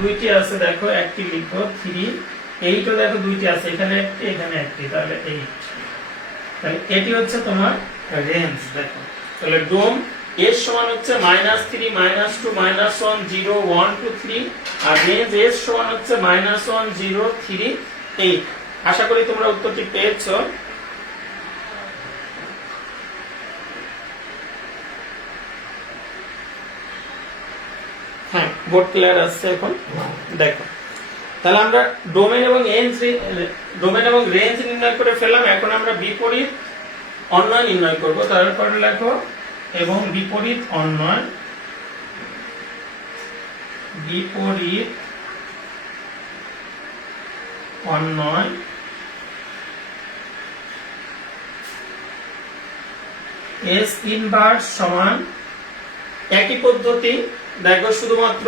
দুইটি আছে দেখো, একটি লিখবো 3। 8ও দেখো দুইটি আছে, এখানে একটি এখানে একটি, তাহলে 8। তাহলে এটি হচ্ছে তোমার রেঞ্জ। দেখো তাহলে ডোম এর সমান হচ্ছে -3 -2 -1 0 1 2 3, আর রেঞ্জ এর সমান হচ্ছে -1 0 3 8। আশা করি তোমরা উত্তরটি পেয়েছো। হ্যাঁ, বোর্ড ক্লিয়ার আছে এখন। দেখো তাহলে আমরা ডোমেন এবং রেঞ্জ নির্ণয় করে ফেললাম। এখন আমরা বিপরীত অন্বয় নির্ণয় করব। তারপরে লেখো এবং বিপরীত অন্বয়, বিপরীত অন্বয় এস ইনভার্স সমান একই পদ্ধতি। দেখো শুধুমাত্র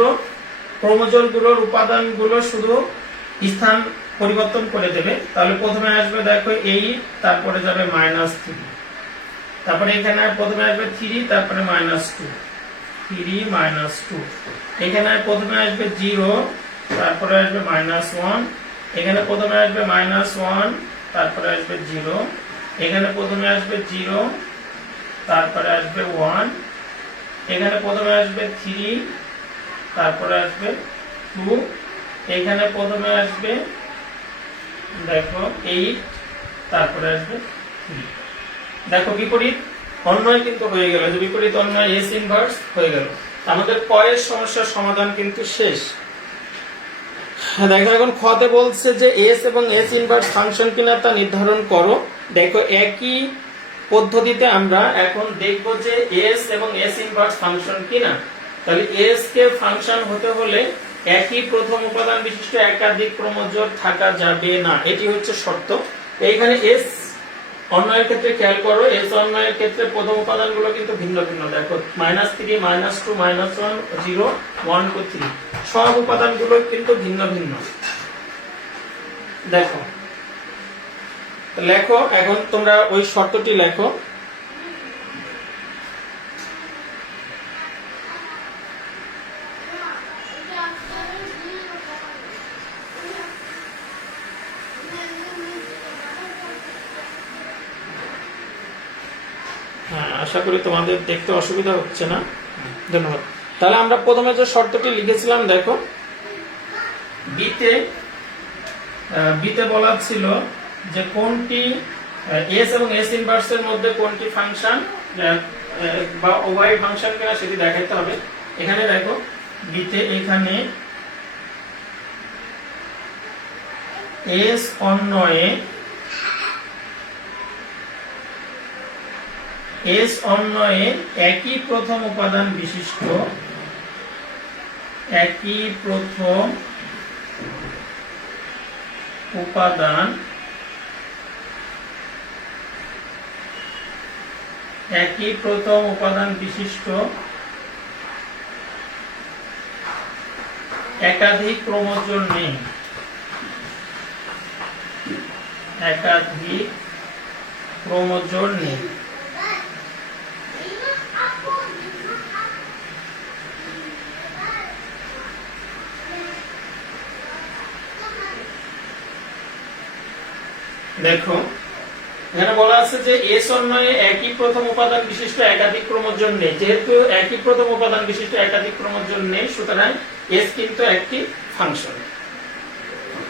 ক্রোমোজোম গুলোর উপাদানগুলো শুধু স্থান পরিবর্তন করে দেবে। তাহলে প্রথমে আসবে দেখো 8, তারপরে যাবে -3, তারপরে এখানে প্রথমে আসবে 3, তারপরে -2 3 -2, এখানে প্রথমে আসবে 0, তারপরে আসবে -1, এখানে প্রথমে আসবে -1, তারপরে আসবে 0, এখানে প্রথমে আসবে 0, তারপরে আসবে 1, এখানে প্রথমে আসবে 3, তারপরে আসবে 2, এখানে প্রথমে আসবে দেখো 8, তারপরে আসবে 3। দেখো বিপরীত অন্বয় কিন্তু হয়ে গেল, যে বিপরীত অন্বয় এস ইনভার্স হয়ে গেল। আমাদের পরের সমস্যার সমাধান কিন্তু শেষ। দেখো এখন খতে বলছে যে এস এবং এস ইনভার্স ফাংশন কিনা তা নির্ধারণ করো। দেখো একই পদ্ধতিতে আমরা এখন দেখব যে এস এবং এস ইনভার্স ফাংশন কিনা। তাহলে এস কে ফাংশন হতে হলে একই প্রথম উপাদান বিশিষ্ট একাধিক ক্রোমোজোম থাকা যাবে না, এটি হচ্ছে শর্ত। এইখানে এস অন্বয়ের ক্ষেত্রে খেয়াল করো, এস অন্বয়ের ক্ষেত্রে প্রথম উপাদানগুলো কিন্তু ভিন্ন ভিন্ন। দেখো -3 -2 -1 0 1 2 3, সব উপাদানগুলো কিন্তু ভিন্ন ভিন্ন। দেখো লেখো, এখন তোমরা ওই শর্তটি লেখো। হ্যাঁ, আশা করি তোমাদের দেখতে অসুবিধা হচ্ছে না। ধন্যবাদ। তাহলে আমরা প্রথমে যে শর্তটি লিখেছিলাম, দেখো বিতে বলা ছিল যে কোনটি এস এবং এস ইনভার্সের মধ্যে কোনটি ফাংশন বা উভয় ফাংশন কিনা সেটি দেখাতে হবে। এখানে দেখো বিতে এখানে এস অন্বয়ে একই প্রথম উপাদান বিশিষ্ট একই প্রথম উপাদান বিশিষ্ট একাধিক ক্রোমোজোম নেই। দেখো এখানে বলা আছে যে এস অন্বয়ে একই প্রথম উপাদান বিশিষ্ট একাধিক ক্রোমোজোম নেই। যেহেতু একই প্রথম উপাদান বিশিষ্ট একাধিক ক্রোমোজোম নেই, সুতরাং এস কিন্তু একটি ফাংশন।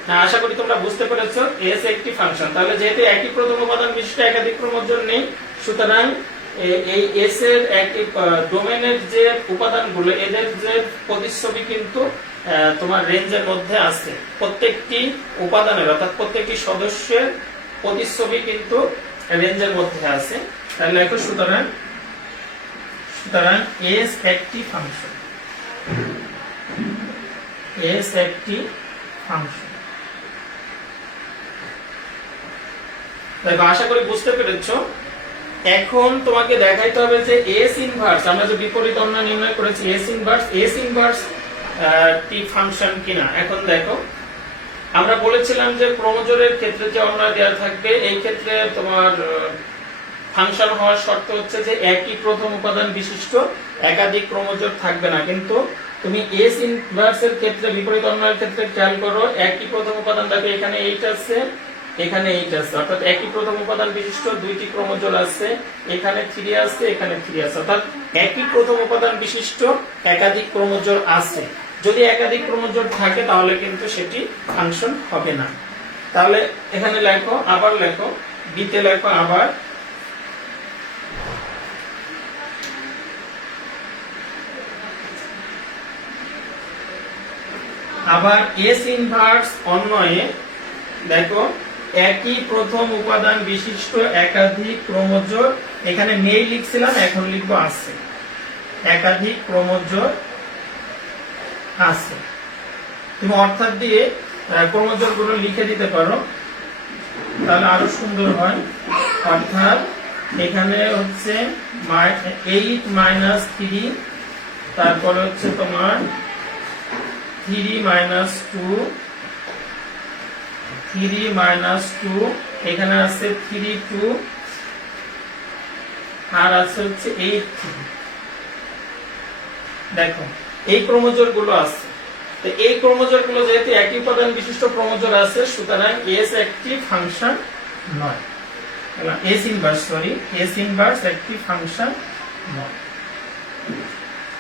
হ্যাঁ, আশা করি তোমরা বুঝতে পেরেছো এস একটি ফাংশন। তাহলে যেহেতু একই প্রথম উপাদান বিশিষ্ট একাধিক ক্রমজোর নেই, সুতরাং এই এস এর একই ডোমেনের যে উপাদানগুলো এদের যে প্রতিচ্ছবি কিন্তু তোমার রেঞ্জের মধ্যে আছে। প্রত্যেকটি উপাদানের অর্থাৎ প্রত্যেকটি সদস্যের প্রতিচ্ছবি কিন্তু রেঞ্জের মধ্যে আছে। তাহলে দেখো সুতরাং এস একটি ফাংশন, এস একটি ফাংশন। দেখো আশা করি বুঝতে পেরেছো। এখন তোমাকে দেখাইতে হবে যে এস ইনভার্স, আমরা যে বিপরীত অন্যয় নির্ণয় করেছি, এস ইনভার্স টি ফাংশন কিনা। এখন দেখো আমরা বলেছিলাম যে ক্রমজোরের ক্ষেত্রে যে অন্যয় দেওয়া থাকবে এই ক্ষেত্রে তোমার ফাংশন হওয়ার শর্ত হচ্ছে যে একই প্রথম উপাদান বিশিষ্ট একাধিক ক্রমজোর থাকবে না। কিন্তু তুমি এস ইনভার্স এর ক্ষেত্রে বিপরীত অন্যয়ের ক্ষেত্রে খেয়াল করো, একই প্রথম উপাদান দেখো এখানে 8 আছে, এখানে 8 আছে, অর্থাৎ একই প্রথম উপাদান বিশিষ্ট দুইটি ক্রমজোর আছে, এখানে 3 আছে, এখানে 3 আছে, অর্থাৎ একই প্রথম উপাদান বিশিষ্ট একাধিক ক্রমজোর আছে। যদি একাধিক ক্রমজোর থাকে তাহলে কিন্তু সেটি ফাংশন হবে না। তাহলে এখানে লেখো, আবার লেখো, বিতে লেখো আবার এস ইনভার্স অন্যয়ে দেখো একই প্রথম উপাদান বিশিষ্ট একাধিক ক্রমজোর, এখানে নেই লিখছিলাম, এখন লিখবো আছে, একাধিক ক্রমজোর আছে। তুমি অর্থাৎ দিয়ে ক্রমজোর গুলো লিখে দিতে পারো, তাহলে আরো সুন্দর হয়। অর্থাৎ এখানে হচ্ছে 8 মাইনাস 3, তারপরে হচ্ছে তোমার 3 মাইনাস 2, 3 মাইনাস 2, এখানে আছে 3 2, আর আছে হচ্ছে 8 3। দেখো এই ক্রমজোর গুলো আছে। তো এই ক্রমজোর গুলো যেহেতু একই উপাদান বিশিষ্ট ক্রমজোর আছে, সুতরাং এস একটি ফাংশন নয়। এস ইনভার্স একটি ফাংশন নয়।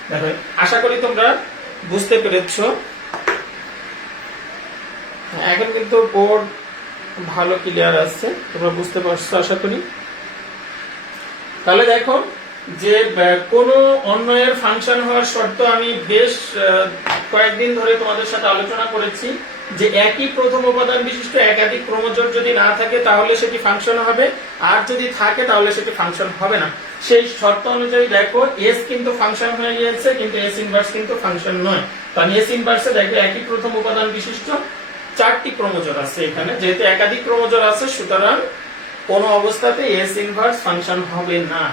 দেখো আশা করি তোমরা বুঝতে পেরেছো। এখন কিন্তু বোর্ড ভালো ক্লিয়ার আছে, তোমরা বুঝতে পারছো আশা করি। তাহলে দেখো যে কোন অন্যয়ের ফাংশন হওয়ার শর্ত আমি বেশ কয়েকদিন ধরে তোমাদের সাথে আলোচনা করেছি যে একই প্রথম উপাদান বিশিষ্ট একাধিক ক্রমজোর যদি না থাকে তাহলে সেটি ফাংশন হবে, আর যদি থাকে তাহলে সেটি ফাংশন হবে না। সেই শর্ত অনুযায়ী দেখো এস কিন্তু ফাংশন হয়ে গিয়েছে, কিন্তু এস ইনভার্স কিন্তু ফাংশন নয়। কারণ এস ইনভার্সে দেখো একই প্রথম উপাদান বিশিষ্ট 4টি ক্রমজোর আছে। এখানে যেহেতু একাধিক ক্রমজোর আছে, সুতরাং কোন অবস্থাতে এস ইনভার্স ফাংশন হবে না।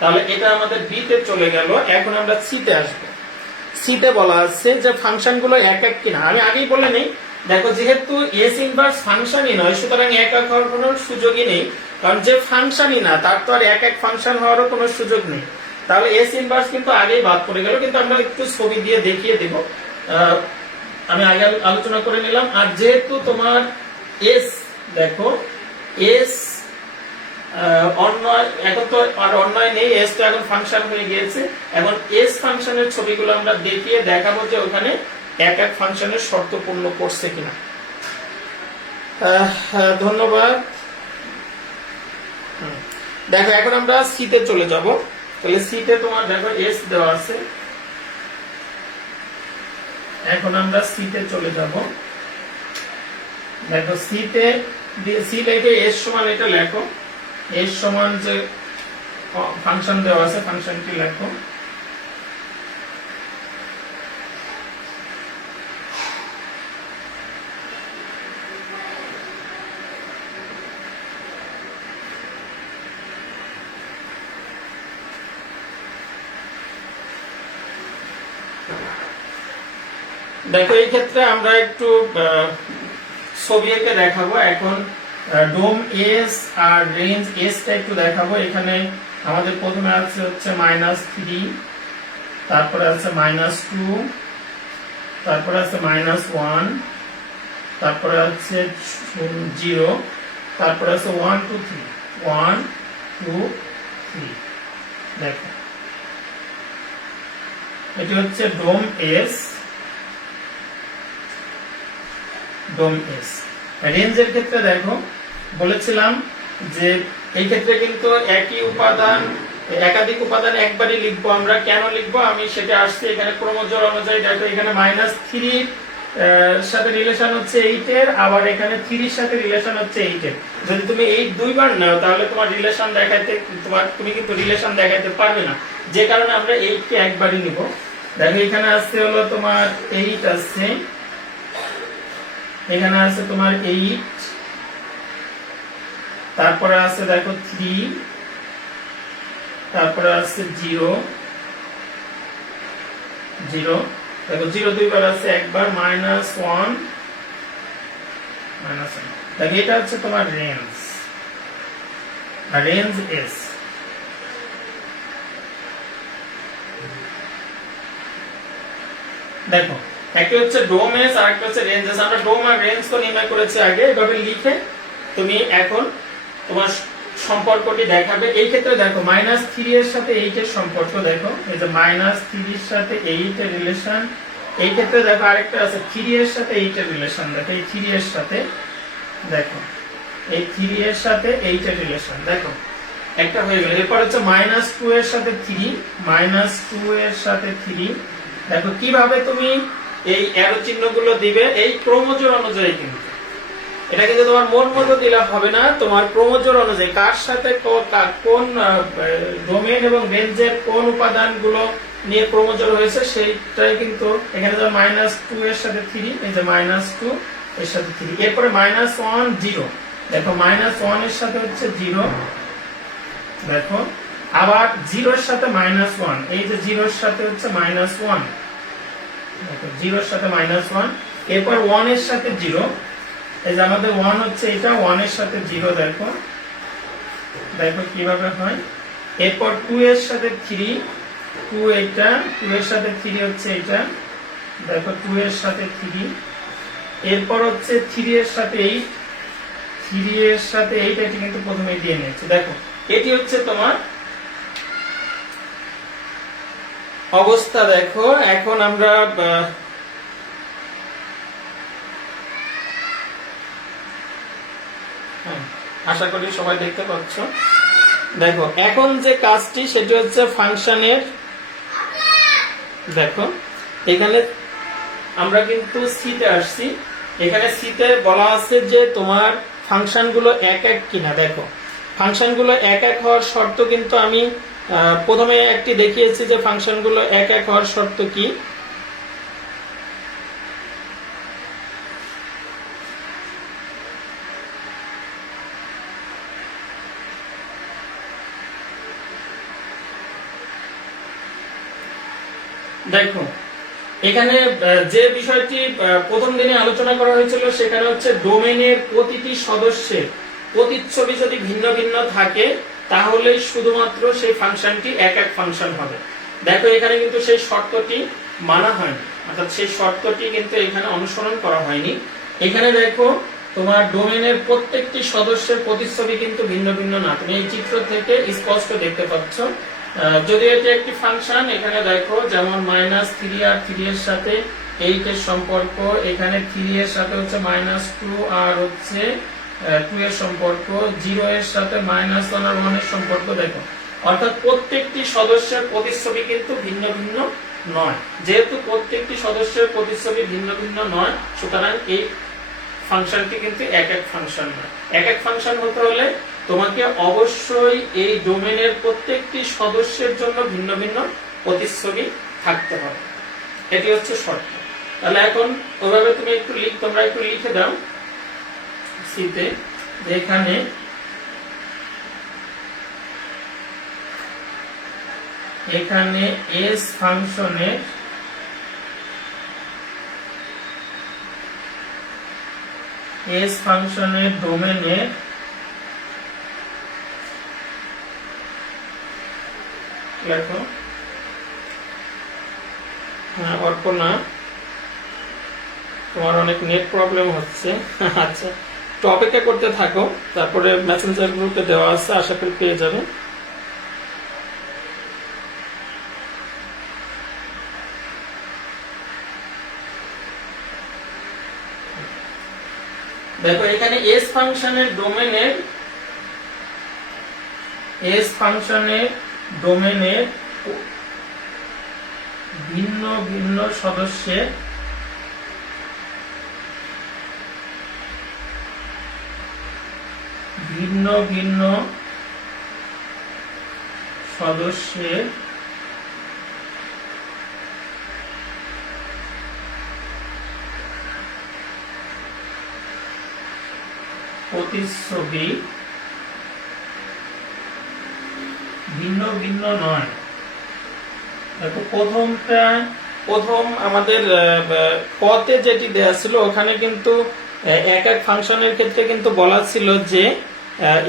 তাহলে এটা আমাদের বি তে চলে গেল। এখন আমরা সি তে আসবো। সি তে বলা আছে যে ফাংশন গুলো এক এক কিনা। আমি আগেই বলে নেই, দেখো যেহেতু এস ইনভার্স ফাংশনই নয়, সুতরাং এক এক হওয়ার কোনো সুযোগই নেই। কারণ যে ফাংশনই না তার তো আর এক এক ফাংশন হওয়ারও কোনো সুযোগ নেই। তাহলে এস ইনভার্স কিন্তু আগেই বাদ পড়ে গেল, কিন্তু আমরা একটু ছবি দিয়ে দেখিয়ে দেব। আমি আগে আলোচনা করে নিলাম। আর যেহেতু তোমার এস দেখো এস অন্যয়, এখন তো আর অন্যয় নেই, এস তো এখন ফাংশন হয়ে গিয়েছে। এখন এস ফাংশনের ছবিগুলো আমরা দেখিয়ে দেখাবো যে ওখানে এক এক ফাংশনের শর্ত পূর্ণ করছে কিনা। ধন্যবাদ। দেখো এখন আমরা সি তে চলে যাব। তাহলে সি তে তোমার দেখো এস দেওয়া আছে। এখন আমরা সি তে চলে যাব। দেখো সি লেখে এস সমান, এটা লেখো এস সমান যে ফাংশন দেওয়া আছে ফাংশনটি লেখো। দেখো এই ক্ষেত্রে আমরা একটু ছবি এঁকে দেখাবো। এখন ডোম এস আর রেঞ্জ এস টা একটু দেখাবো। এখানে আমাদের প্রথমে আছে হচ্ছে -3, তারপরে আছে -2, তারপরে আছে -1, তারপরে আছে 0, তারপরে আছে 1 2 3, 1 2 3। দেখো এটি হচ্ছে ডোম এস। ডোম এস। রেঞ্জের ক্ষেত্রে দেখো বলেছিলাম যে এই ক্ষেত্রে কিন্তু একই উপাদান একাধিক উপাদান একবারই লিখবো আমরা। কেন লিখবো আমি সেটা আসছে এখানে ক্রমজোড় অনুযায়ী। দেখো এখানে -3 সাথে রিলেশন হচ্ছে 8 এর, আবার এখানে 3 এর সাথে রিলেশন হচ্ছে 8 এর। যদি তুমি 8 দুইবার নাও তাহলে তোমার রিলেশন দেখাইতে তুমি কিন্তু রিলেশন দেখাইতে পারবে না, যে কারণে আমরা 8 কে একবারই নিব। দেখো এখানে আসছে হলো তোমার 8 আছে, এখানে আছে তোমার 8, তারপরে আছে দেখো 3, তারপরে আছে 0 0, দেখো 0 দুইবার আছে একবার, -1 -1। দেখো এটা হচ্ছে তোমার রেঞ্জ এস। দেখো একটা হচ্ছে ডোম এস আর একটা হচ্ছে রেঞ্জ এস। আমরা ডোম আর রেঞ্জ তো নির্ণয় করেছি আগে, এভাবে লিখে তুমি এখন তোমার সম্পর্কটি দেখাবে। এই ক্ষেত্রে দেখো -3 এর সাথে 8 এর সম্পর্ক, দেখো এই যে -3 এর সাথে 8 এর রিলেশন। এই ক্ষেত্রে দেখো আরেকটা আছে 3 এর সাথে 8 এর রিলেশন। দেখো এই 3 এর সাথে, দেখো এই 3 এর সাথে 8 এর রিলেশন, দেখো একটা হয়ে গেল। এরপর হচ্ছে -2 এর সাথে 3, -2 এর সাথে 3। দেখো কিভাবে তুমি এই অ্যারো চিহ্নগুলো দিবে, এই ক্রমজোড় অনুযায়ী। কিন্তু এটা কিন্তু তোমার মন মতো দিলে হবে না, তোমার ক্রমজোড় অনুযায়ী কার সাথে কোন ডোমেন এবং রেঞ্জের কোন উপাদানগুলো নিয়ে ক্রমজোড় হয়েছে সেইটাই কিন্তু এখানে যেমন -2 এর সাথে 3, এই যে -2 এর সাথে 3। এরপরে -1 0, দেখো -1 এর সাথে হচ্ছে 0, দেখো আবার 0 এর সাথে -1, এই যে 0 এর সাথে হচ্ছে -1, দেখো 0 এর সাথে -1। এরপর 1 এর সাথে 0, এই যে আমাদের 1 হচ্ছে এটা, 1 এর সাথে 0, দেখো দেখো কিভাবে হয়। এরপর 2 এর সাথে 3, 2 এটা, 2 এর সাথে 3 হচ্ছে এটা, দেখো 2 এর সাথে 3। এরপর হচ্ছে 3 এর সাথে 8, 3 এর সাথে 8, এটি কিন্তু প্রথমে দিয়ে নিয়েছে। দেখো এটি হচ্ছে তোমার অবস্থা। দেখো এখন আমরা আশা করি সবাই দেখতে পাচ্ছ। দেখো এখন যে কাজটি সেটি হচ্ছে ফাংশনের, দেখো এখানে আমরা কিন্তু সিতে আসছি। এখানে সিতে বলা আছে যে তোমার ফাংশনগুলো এক এক কিনা। দেখো ফাংশনগুলো এক এক হওয়ার শর্ত কিন্তু আমি প্রথমে একটি দেখিয়েছি যে ফাংশনগুলো এক এক হওয়ার শর্ত কি। দেখো এখানে যে বিষয়টি প্রথম দিনে আলোচনা করা হয়েছিল সেখানে হচ্ছে ডোমেনের প্রতিটি সদস্যের প্রতিচ্ছবি যদি ভিন্ন ভিন্ন থাকে তাহলে শুধুমাত্র সেই ফাংশনটি এক এক ফাংশন হবে। দেখো এখানে কিন্তু সেই শর্তটি মানা হয়নি, অর্থাৎ সেই শর্তটি কিন্তু এখানে অনুসরণ করা হয়নি। এখানে দেখো তোমার ডোমেনের প্রত্যেকটি সদস্যের প্রতিচ্ছবি কিন্তু ভিন্ন ভিন্ন না, তুমি এই চিত্র থেকে স্পষ্ট দেখতে পাচ্ছ। যদি এটি একটি ফাংশন, এখানে দেখো যেমন -3 আর 3 এর সাথে 8 এর সম্পর্ক, এখানে 3 এর সাথে হচ্ছে -2 আর হচ্ছে 2 এর সম্পর্ক, 0 এর সাথে -1 আর 1 এর সম্পর্ক। দেখো অর্থাৎ প্রত্যেকটি সদস্যের প্রতিচ্ছবি কিন্তু ভিন্ন ভিন্ন নয়। যেহেতু প্রত্যেকটি সদস্যের প্রতিচ্ছবি ভিন্ন ভিন্ন নয়, সুতরাং এই ফাংশনটি কিন্তু এক এক ফাংশন নয়। এক এক ফাংশন হতে হলে তোমাকে অবশ্যই এই ডোমেনের প্রত্যেকটি সদস্যের জন্য ভিন্ন ভিন্ন প্রতিচ্ছবি থাকতে হবে, এটি হচ্ছে শর্ত। তাহলে এখন ওইভাবে তুমি তোমরা একটু লিখে দাও সিতে, যেখানে এখানে এস ফাংশনের ডোমেনের লেখো। হ্যাঁ অর্পণা, তোমার অনেক নেট প্রবলেম হচ্ছে। আচ্ছা একটু অপেক্ষা করতে থাকো, তারপরে মেসেঞ্জার গ্রুপে দেওয়া আছে, আশা করি পেয়ে যাবে। দেখো এখানে এস ফাংশনের ডোমেনের ভিন্ন ভিন্ন সদস্যের প্রতিচ্ছবি ভিন্ন ভিন্ন নয়। দেখো প্রথম আমাদের কতে যেটি দেয়া ছিল ওখানে কিন্তু এক এক ফাংশনের ক্ষেত্রে কিন্তু বলা ছিল যে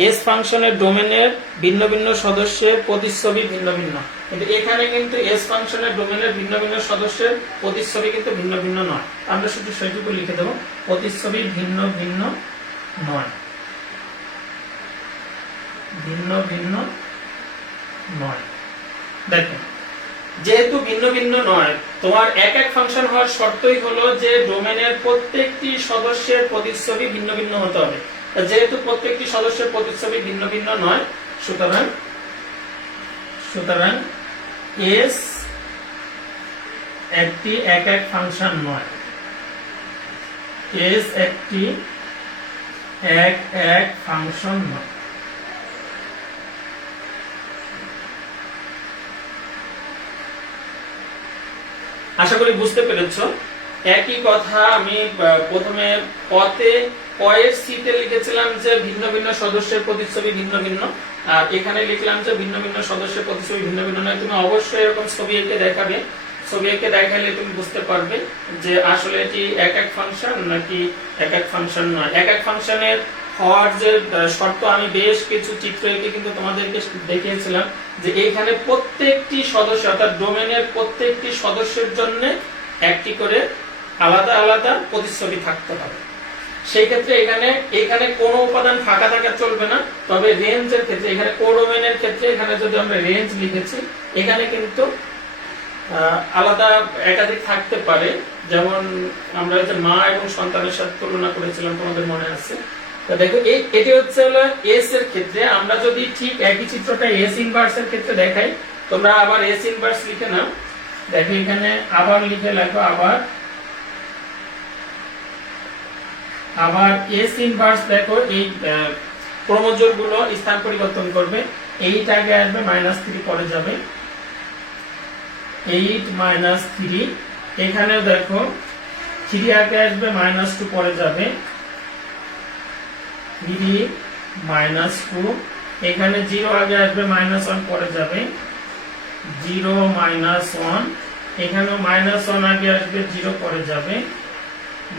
এস ফাংশনের ডোমেনের ভিন্ন ভিন্ন সদস্যের প্রতিচ্ছবি ভিন্ন ভিন্ন, কিন্তু এখানে কিন্তু এস ফাংশনের ডোমেনের ভিন্ন ভিন্ন সদস্যের প্রতিচ্ছবি কিন্তু ভিন্ন ভিন্ন নয়। আমরা শুধু সেটুকু লিখে দেবো, প্রতিচ্ছবি ভিন্ন ভিন্ন নয়, ভিন্ন ভিন্ন নয়। দেখো যেহেতু ভিন্ন ভিন্ন নয়, তোমার এক এক ফাংশন হওয়ার শর্তই হলো যে ডোমেনের প্রত্যেকটি সদস্যের প্রতিচ্ছবি ভিন্ন ভিন্ন হতে হবে। যেহেতু প্রত্যেকটি সদস্যের প্রতিচ্ছবি ভিন্ন ভিন্ন নয়, সুতরাং এস একটি এক এক ফাংশন নয়, এস একটি এক এক ফাংশন নয়। আশা করি বুঝতে পেরেছ। একই কথা আমি প্রথমে এর সিতে লিখেছিলাম যে ভিন্ন ভিন্ন সদস্যের প্রতিচ্ছবি ভিন্ন ভিন্ন, আর এখানে লিখলাম যে ভিন্ন ভিন্ন সদস্যের প্রতিচ্ছবি ভিন্ন ভিন্ন নয়। তুমি অবশ্যই এরকম ছবি এঁকে দেখাবে, ছবি এঁকে দেখালে তুমি বুঝতে পারবে যে আসলে এটি এক এক ফাংশন নাকি এক এক ফাংশন নয়। এক এক ফাংশনের হওয়ার যে শর্ত আমি বেশ কিছু চিত্র এঁকে কিন্তু তোমাদেরকে দেখিয়েছিলাম যে এখানে প্রত্যেকটি সদস্য অর্থাৎ ডোমেনের প্রত্যেকটি সদস্যের জন্য একটি করে আলাদা আলাদা প্রতিচ্ছবি থাকতে হবে। সেই ক্ষেত্রে এখানে কোনো উপাদান ফাঁকা থাকা চলবে না। তবে রেঞ্জের ক্ষেত্রে, এখানে কোডোমেনের ক্ষেত্রে এখানে যদি আমরা রেঞ্জ লিখেছি, এখানে কিন্তু আলাদা একাধিক থাকতে পারে। যেমন আমরা যে মা এবং সন্তানের সাথে তুলনা করেছিলাম, তোমাদের মনে আছে? দেখো এটি হচ্ছে হলো এস এর ক্ষেত্রে। আমরা যদি ঠিক একই চিত্রটা এস ইনভার্স এর ক্ষেত্রে দেখাই, তোমরা আবার এস ইনভার্স লিখে নাও। দেখো এখানে আবার লেখো আবার এস ইনভার্স। দেখো এই ক্রমজোড় গুলো স্থান পরিবর্তন করবে। 8 আগে আসবে, -3 পরে যাবে, 8 -3। এখানেও দেখো 3 আগে আসবে, -2 পরে যাবে, 3 -2। এখানে 0 আগে আসবে, -1 পরে যাবে, 0 -1। এখানেও -1 আগে আসবে, 0 পরে যাবে,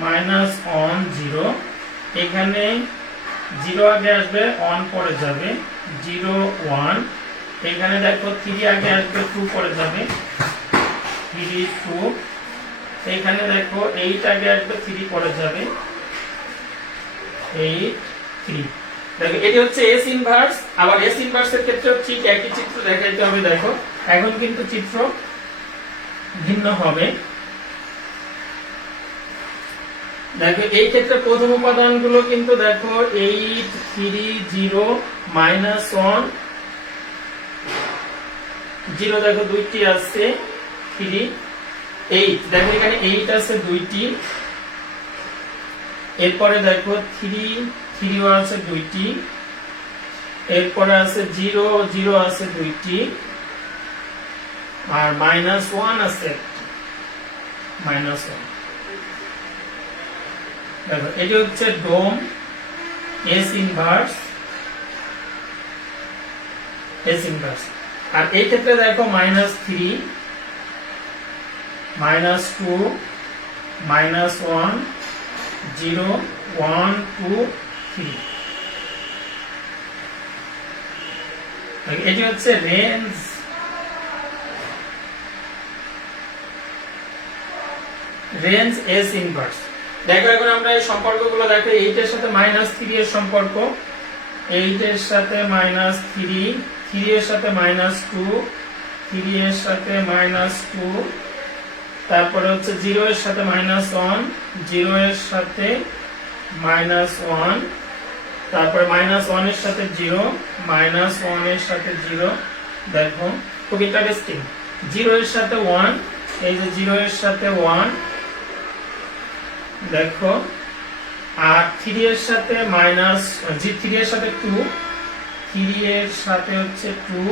-1 0। এখানে 0 আগে আসবে, 1 পরে যাবে, 0 1। এখানে দেখো 3 আগে আসবে, 2 পরে যাবে, 3 2। এখানে দেখো 8 আগে আসবে, 3 পরে যাবে, 8 3। দেখো এটি হচ্ছে এস ইনভার্স। আবার এস ইনভার্স এর ক্ষেত্রে ঠিক একই চিত্র দেখাইতে হবে। দেখো এখন কিন্তু চিত্র ভিন্ন হবে। দেখো এই ক্ষেত্রে প্রথম উপাদানগুলো কিন্তু দেখো 8 3 0 -1 0। দেখো দুইটি আছে, 3 8। দেখো এখানে 8 আছে দুইটি। এরপরে দেখো 3 আছে দুইটি। এরপরে আছে 0 0 আছে দুইটি, আর -1 আছে, -1। দেখো এটি হচ্ছে ডোম এস ইনভার্স। আর এই ক্ষেত্রে দেখো -3 -2 -1 0 1 2 3। এটি হচ্ছে রেঞ্জ এস ইনভার্স। দেখো এখন আমরা এই সম্পর্কগুলো দেখো, 8 এর সাথে -3 এর সম্পর্ক, 8 এর সাথে -3, 3 এর সাথে -2, 3 এর সাথে -2। তারপরে হচ্ছে 0 এর সাথে -1, 0 এর সাথে -1, তারপরে -1 এর সাথে 0, -1 এর সাথে 0। দেখো খুব ইন্টারেস্টিং, 0 এর সাথে 1, এই যে 0 এর সাথে 1, দেখো। আর 3 এর সাথে -3 এর সাথে 2, 3 এর সাথে হচ্ছে 2।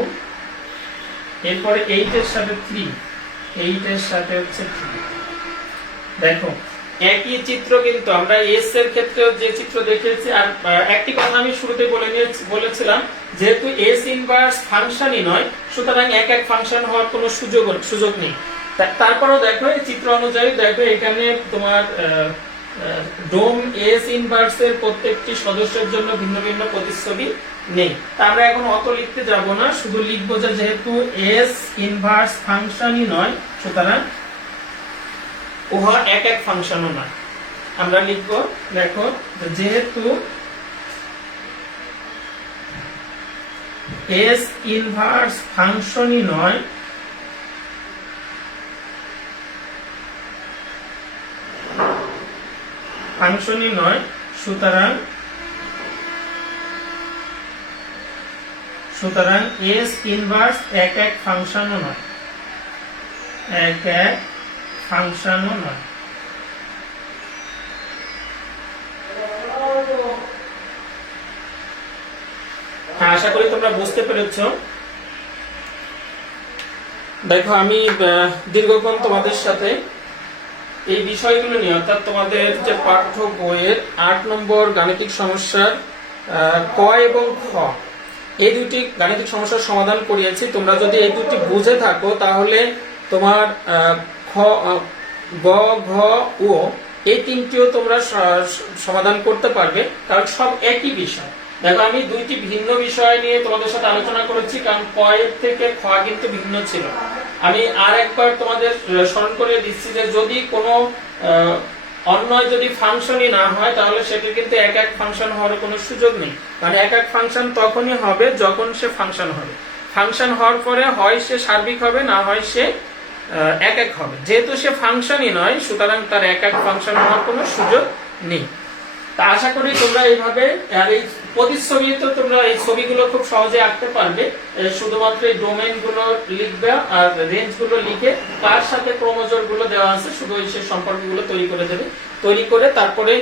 এরপরে 8 এর সাথে 3, 8 এর সাথে হচ্ছে 3। দেখো একই চিত্র কিন্তু আমরা এস এর ক্ষেত্রেও যে চিত্র দেখেছি। আর একটি কথা আমি শুরুতে বলেছিলাম, যেহেতু এস ইনভার্স ফাংশনই নয়, সুতরাং এক এক ফাংশন হওয়ার কোনো সুযোগ নেই। তারপরেও দেখো এই চিত্র অনুযায়ী দেখো এখানে তোমার ডোম এস ইনভার্স এর প্রত্যেকটি সদস্যের জন্য ভিন্ন ভিন্ন প্রতিচ্ছবি নেই। তা আমরা এখন অত লিখতে যাব না, শুধু লিখবো যে যেহেতু এস ইনভার্স ফাংশনই নয়, সুতরাং উহা এক এক ফাংশনও না। আমরা লিখব, দেখো যেহেতু এস ইনভার্স ফাংশনই নয়, সুতরাং এস ইনভার্স এক এক ফাংশনও নয়, এক এক ফাংশনও নয়। আশা করি তোমরা বুঝতে পেরেছ। দেখো আমি দীর্ঘক্ষণ তোমাদের সাথে এই বিষয়গুলো নিয়ে, অর্থাৎ তোমাদের যে পাঠ্য বইয়ের 8 নম্বর গাণিতিক সমস্যার ক এবং খ, এই দুটি গাণিতিক সমস্যার সমাধান করিয়েছি। তোমরা যদি এই দুটি বুঝে থাকো তাহলে তোমার গ, ঘ, ও এই তিনটিও তোমরা সমাধান করতে পারবে, কারণ সব একই বিষয়। দেখো আমি দুইটি ভিন্ন বিষয় নিয়ে তোমাদের সাথে আলোচনা করেছি, কারণ ক এর থেকে খ কিন্তু ভিন্ন ছিল। আমি আর একবার তোমাদের স্মরণ করে দিচ্ছি যে যদি কোনো অন্যয় যদি ফাংশনই না হয়, তাহলে সেটা কিন্তু এক এক ফাংশন হওয়ার কোনো সুযোগ নেই। মানে এক এক ফাংশন তখনই হবে যখন সে ফাংশন হবে। ফাংশন হওয়ার পরে হয় সে সার্বিক হবে, না হয় সে এক এক হবে। যেহেতু সে ফাংশনই নয়, সুতরাং তার এক এক ফাংশন হওয়ার কোনো সুযোগ নেই। তা আশা করি তোমরা এইভাবে, আর এই প্রতিচ্ছবি তো তোমরা এই ছবিগুলো খুব সহজে আঁকতে পারবে। শুধুমাত্র এই ডোমেইন গুলো লিখবে আর রেঞ্জ গুলো লিখে তার সাথে ক্রোমোজোর গুলো দেওয়া আছে, শুধু সেই সম্পর্কগুলো তৈরি করে দেবে। তৈরি করে তারপরে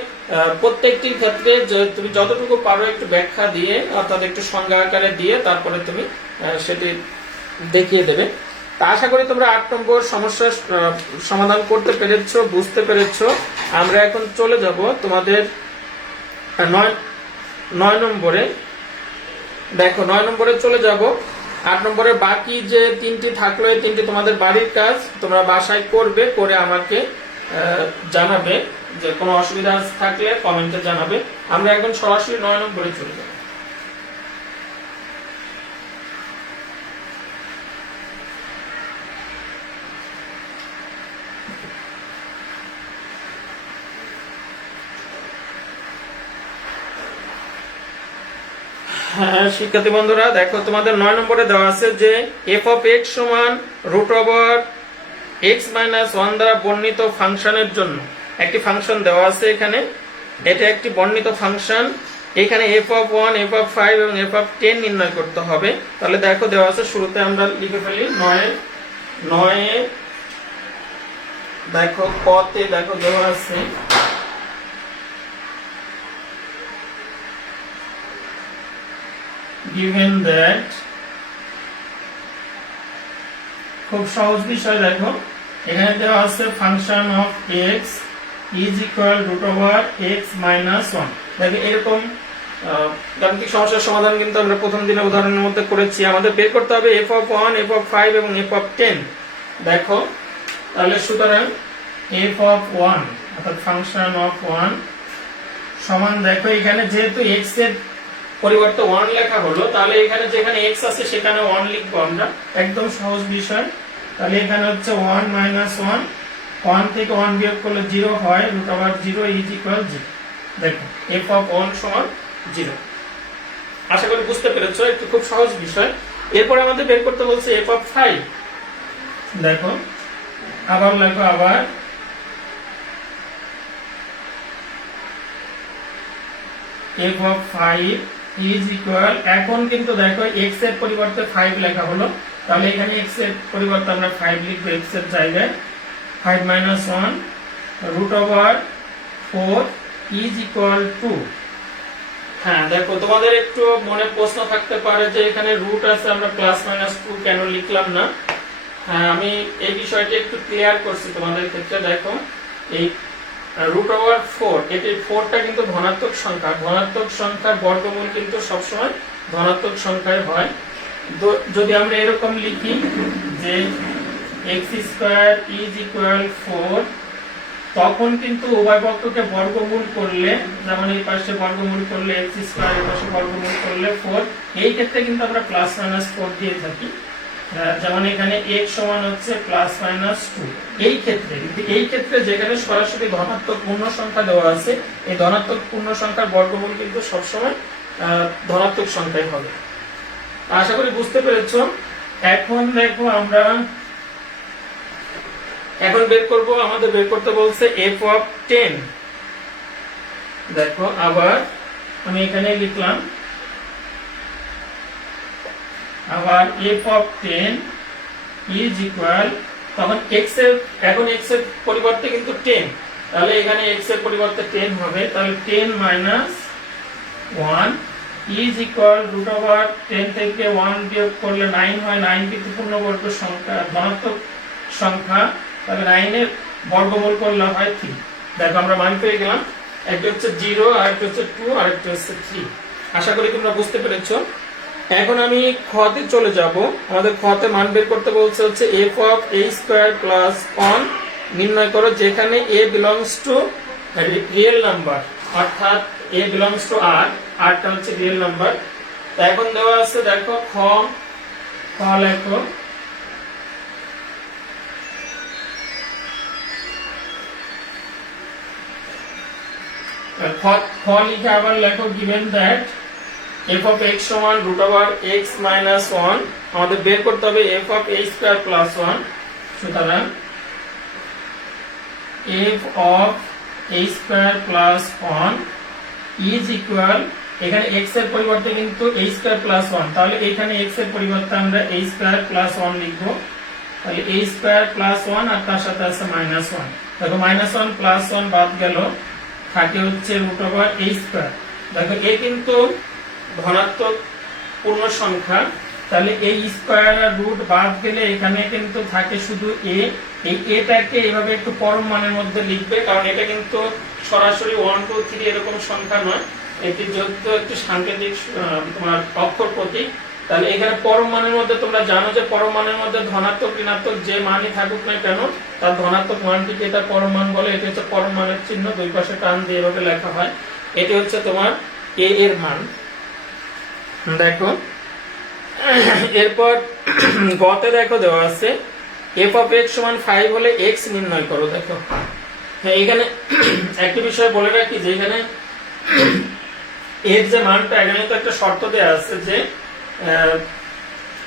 প্রত্যেকটির ক্ষেত্রে তুমি যতটুকু পারো একটু ব্যাখ্যা দিয়ে, অর্থাৎ একটু সংজ্ঞা আকারে দিয়ে তারপরে তুমি সেটি দেখিয়ে দেবে। তা আশা করি তোমরা 8 নম্বর সমস্যার সমাধান করতে পেরেছো, বুঝতে পেরেছো। আমরা এখন চলে যাব তোমাদের 9 নম্বরে। দেখো 9 নম্বরে চলে যাব। 8 নম্বরে বাকি যে তিনটি থাকলো, এই তিনটি তোমাদের বাড়ির কাজ, তোমরা বাসায় করবে, করে আমাকে জানাবে। যে কোনো অসুবিধা থাকলে কমেন্টে জানাবে। আমরা এখন সরাসরি 9 নম্বরে চলে যাব। হ্যাঁ শিক্ষার্থী বন্ধুরা, দেখো তোমাদের 9 নম্বরে দেওয়া আছে যে f of x সমান √x - 1 দ্বারা বর্ণিত ফাংশনের জন্য একটি ফাংশন দেওয়া আছে। এখানে এটা একটি বর্ণিত ফাংশন। এখানে f of 1, f of 5 এবং f of 10 নির্ণয় করতে হবে। তাহলে দেখো দেওয়া আছে, শুরুতে আমরা লিখে ফেলি 9 দেখো ক তে দেখো দেওয়া আছে given that, খুব সহজ বিষয়। দেখো এখানে দেওয়া আছে function of x is equal √x - 1। দেখো এরকম গাণিতিক সমস্যার সমাধান কিন্তু আমরা প্রথম দিনে উদাহরণের মধ্যে করেছি। আমাদের বের করতে হবে f of 1, f of 5 এবং f of 10। দেখো তাহলে সুতরাং f of 1 অর্থাৎ ফাংশন অফ 1 সমান, দেখো এখানে যেহেতু x এর পরিবর্তে 1 লেখা হলো, তাহলে এখানে যেখানে x আছে সেখানে 1 লিখবো আমরা। একদম সহজ বিষয়। তাহলে এখানে হচ্ছে 1 - 1, 1 থেকে 1 বিয়োগ করলে 0 হয়, √0 is equal 0। দেখো f of 1 সমান 0। আশা করি বুঝতে পেরেছো, একটু খুব সহজ বিষয়। এরপর আমাদের বের করতে বলছে f of 5। দেখো আবার লেখো, আবার f of 5 is equal, এখন কিন্তু দেখো x এর পরিবর্তে 5 লেখা হলো, তাহলে এখানে x এর পরিবর্তে আমরা 5 লিখব x এর জায়গায়। 5 minus 1 root over 4 is equal to, হ্যাঁ দেখো তোমাদের একটু মনে প্রশ্ন থাকতে পারে যে এখানে রুট আছে, আমরা প্লাস মাইনাস 2 কেন লিখলাম না। হ্যাঁ, আমি এই বিষয়টি একটু ক্লিয়ার করছি তোমাদের ক্ষেত্রে। দেখো এই রুট ওভার 4, এটি 4টা কিন্তু ধনাত্মক সংখ্যা, ধনাত্মক সংখ্যার বর্গমূল কিন্তু সবসময় ধনাত্মক সংখ্যায় হয়। তো যদি আমরা এরকম লিখি যে x স্কয়ার ইজ ইকুয়াল 4, তখন কিন্তু উভয় পক্ষকে বর্গমূল করলে, যেমন এই পাশে বর্গমূল করলে x স্কয়ার, এই পাশে বর্গমূল করলে 4, এই ক্ষেত্রে কিন্তু আমরা প্লাস মাইনাস 4 দিয়ে থাকি। যেমন এখানে x সমান হচ্ছে প্লাস মাইনাস 2। এই ক্ষেত্রে যেখানে সরাসরি ধনাত্মক পূর্ণ সংখ্যা দেওয়া আছে, এই ধনাত্মক পূর্ণ সংখ্যার বর্গমূল কিন্তু সবসময় ধনাত্মক সংখ্যাই হবে। আশা করি বুঝতে পেরেছো। এখন দেখো আমরা এখন বের করব, আমাদের বের করতে বলছে f of 10। দেখো আবার আমি এখানে লিখলাম, আবার f of 10 is equal, তখন x এর, এখন x এর পরিবর্তে কিন্তু 10, তাহলে এখানে x এর পরিবর্তে 10 হবে, তাহলে 10 minus 1 is equal root over 10 থেকে 1 বিয়োগ করলে 9 হয়। 9 কিন্তু পূর্ণবর্গ সংখ্যা, ধনাত্মক সংখ্যা, তাহলে 9 এর বর্গমূল করলে হয় 3। দেখো আমরা মান পেয়ে গেলাম, একটা হচ্ছে 0, আর একটা হচ্ছে 2, আর একটা হচ্ছে 3। আশা করি তোমরা বুঝতে পেরেছো। এখন আমি খতে চলে যাব। আমাদের খতে মান বের করতে বলছে হচ্ছে f of a square plus 1 নির্ণয় করো, যেখানে a belongs to real number, অর্থাৎ a belongs to r, r টা হচ্ছে রিয়েল নাম্বার। তো এখন দেওয়া আছে, দেখো খ লেখো, খ লিখে আবার লেখো given that f of x সমান root over x minus 1, আমাদের বের করতে হবে f of a square plus 1। সুতরাং f of a square plus 1 is equal, এখানে x এর পরিবর্তে কিন্তু a square plus 1, তাহলে এখানে x এর পরিবর্তে আমরা a square plus 1 লিখব, তাহলে a square plus 1 আর তার সাথে আছে minus 1। দেখো minus 1 plus 1 বাদ গেল, থাকে হচ্ছে root over a square। দেখো a কিন্তু ধনাত্মক পূর্ণ সংখ্যা, তাহলে এই স্কয়ার আর রুট বাদ গেলে এখানে কিন্তু থাকে শুধু a। এই এটাকে এইভাবে একটু পরম মানের মধ্যে লিখবে, কারণ এটা কিন্তু সরাসরি 1 2 3 এরকম সংখ্যা নয়, এটি যত একটু সাংকেতিক তোমার অক্ষর প্রতীক। তাহলে এখানে পরম মানের মধ্যে তোমরা জানো যে পরম মানের মধ্যে ধনাত্মক ঋণাত্মক যে মানই থাকুক না কেন, তার ধনাত্মক মানটিকে এটা পরম মান বলে। এটি হচ্ছে পরম মানের চিহ্ন, দুই পাশে টান দিয়ে এভাবে লেখা হয়। এটি হচ্ছে তোমার a এর মান। দেখো এরপর গতে দেখো দেওয়া আছে f of x সমান 5 হলে x নির্ণয় করো। দেখো হ্যাঁ, এখানে একটা বিষয় বলে রাখি যে এখানে এর যে মানটা, এখানে তো একটা শর্ত দেওয়া আছে যে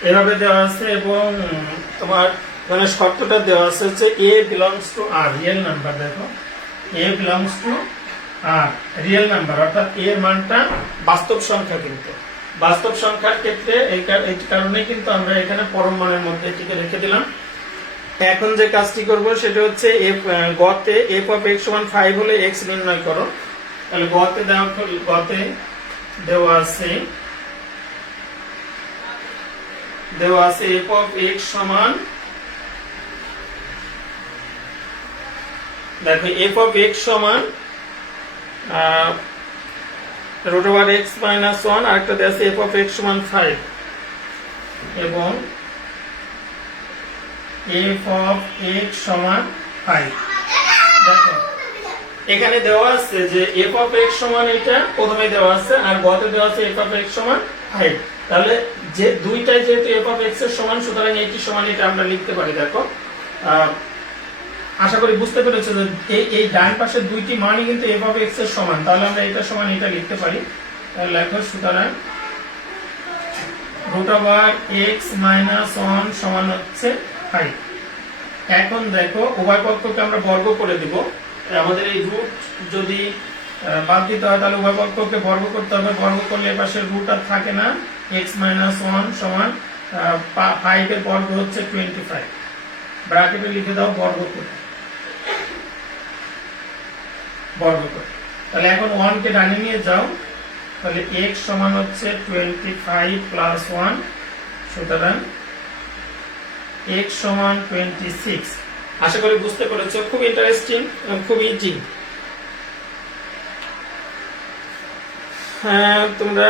এভাবে দেওয়া আছে, এবং তোমার মানে শর্তটা দেওয়া আছে যে a belongs to r, real number. দেখো a belongs to r, real number, অর্থাৎ a এর মানটা বাস্তব সংখ্যা। কিন্তু বাস্তব সংখ্যার ক্ষেত্রে এই কারণে কিন্তু আমরা এখানে পরম মানের মধ্যে এটিকে রেখে দিলাম। এখন যে কাজটি করব সেটা হচ্ছে গতে f of x সমান 5 হলে x নির্ণয় করো। তাহলে গতে দেওয়া আছে f of x সমান, দেখো f of x সমান root over x minus 1, আর একটা দেওয়া আছে f of x সমান 5, এবং f of x সমান 5। দেখো এখানে দেওয়া আছে যে f of x সমান, এটা প্রথমে দেওয়া আছে, আর গতে দেওয়া আছে f of x সমান 5। তাহলে যে দুইটাই যেহেতু f of x এর সমান, সুতরাং এটি সমান এটা আমরা লিখতে পারি। দেখো আশা করি বুঝতে পেরেছো যে এই ডান পাশের দুইটি মানই কিন্তু f of x এর সমান, তাহলে আমরা এটা সমান এটা লিখতে পারি। তাহলে লেখো সুতরাং root over x minus 1 সমান হচ্ছে 5। এখন দেখো উভয় পক্ষকে আমরা বর্গ করে দিব। আমাদের এই রুট যদি বাদ দিতে হয়, তাহলে উভয় পক্ষকে বর্গ করতে হবে। বর্গ করলে এ পাশে রুট আর থাকে না, x - 1 সমান 5 এর বর্গ হচ্ছে 25। ব্র্যাকেটে লিখে দাও বর্গ করে, তাহলে এখন 1 কে ডানে নিয়ে যাও, তাহলে x সমান হচ্ছে 25 প্লাস 1, সুতরাং x সমান 26। আশা করি বুঝতে পেরেছো, খুব ইন্টারেস্টিং এবং খুব ইজি। হ্যাঁ, তোমরা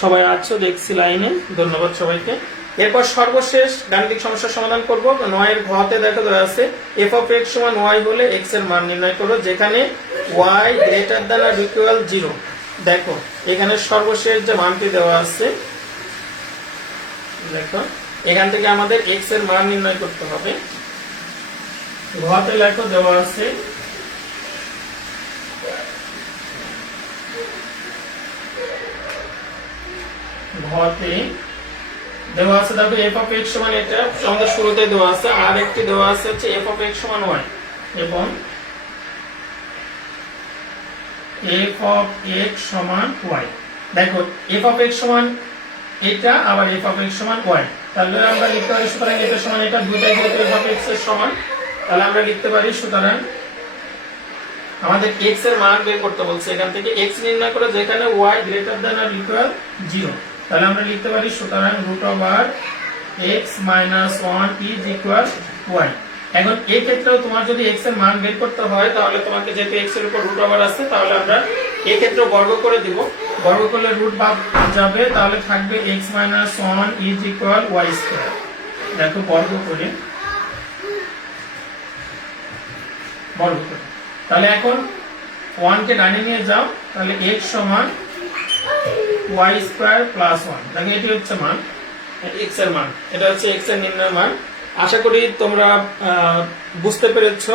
সবাই আছো দেখছি লাইনে, ধন্যবাদ সবাইকে। এরপর সর্বশেষ গাণিতিক সমস্যার সমাধান করব। 9 এর ঘতে দেখো দেওয়া আছে f of x সমান y হলে x এর মান নির্ণয় করো যেখানে y greater than or equal 0। দেখো এখানে সর্বশেষ যে মানটি দেওয়া আছে, দেখো এখান থেকে আমাদের x এর মান নির্ণয় করতে হবে। ঘতে লেখো দেওয়া আছে ঘতে দেওয়া আছে, দেখো f of x সমান, এটা আমাদের শুরুতে দেওয়া আছে, আর একটি দেওয়া আছে হচ্ছে f of x সমান y, এবং f of x সমান y। দেখো f of x সমান এটা, আবার f of x সমান y, তাহলে আমরা লিখতে পারি সুতরাং এটা সমান এটা, দুইটাই যেহেতু f of x এর সমান, তাহলে আমরা লিখতে পারি সুতরাং আমাদের x এর মান বের করতে বলছে, এখান থেকে x নির্ণয় করে যেখানে y greater than or equal 0, তাহলে আমরা লিখতে পারি সুতরাং √x - 1 ইজ ইকুয়াল y। এখন এই ক্ষেত্রেও তোমার যদি x এর মান বের করতে হয়, তাহলে তোমাকে যেহেতু x এর উপর √ আছে, তাহলে আমরা এই ক্ষেত্রে বর্গ করে দিব। বর্গ করলে রুট বাদ যাবে, তাহলে থাকবে x - 1 is equal y square. দেখো বর্গ করে, তাহলে এখন 1 কে ডানে নিয়ে যাও, তাহলে x সমান y স্কয়ার প্লাস 1। দেখো এটি হচ্ছে মান, x এর মান, এটা হচ্ছে x এর নির্ণয় মান। আশা করি তোমরা বুঝতে পেরেছো।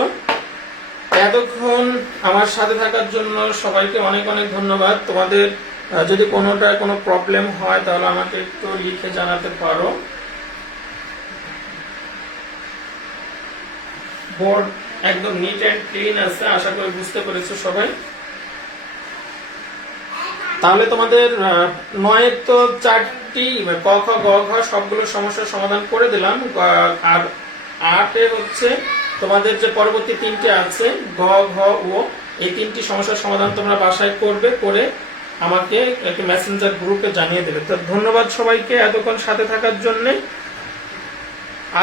এতক্ষণ আমার সাথে থাকার জন্য সবাইকে অনেক অনেক ধন্যবাদ। তোমাদের যদি কোনো প্রবলেম হয় তাহলে আমাকে একটু লিখে জানাতে পারো। বোর্ড একদম নিট এন্ড ক্লিন আছে, আশা করি বুঝতে পেরেছো সবাই। তাহলে তোমাদের 9 এর তো 4টি ক খ গ ঘ সবগুলো সমস্যার সমাধান করে দিলাম, আর 8 এ হচ্ছে তোমাদের যে পরবর্তী 3টি আছে গ ঘ ও, এই 3টি সমস্যার সমাধান তোমরা বাসায় করবে, করে আমাকে একটা মেসেঞ্জার গ্রুপে জানিয়ে দেবে। তো ধন্যবাদ সবাইকে এতক্ষণ সাথে থাকার জন্য।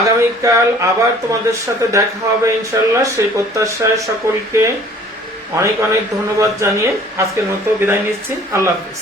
আগামীকাল আবার তোমাদের সাথে দেখা হবে ইনশাআল্লাহ, সেই প্রত্যাশায় সকলকে অনেক অনেক ধন্যবাদ জানিয়ে আজকের মতো বিদায় নিচ্ছি। আল্লাহ হাফেজ।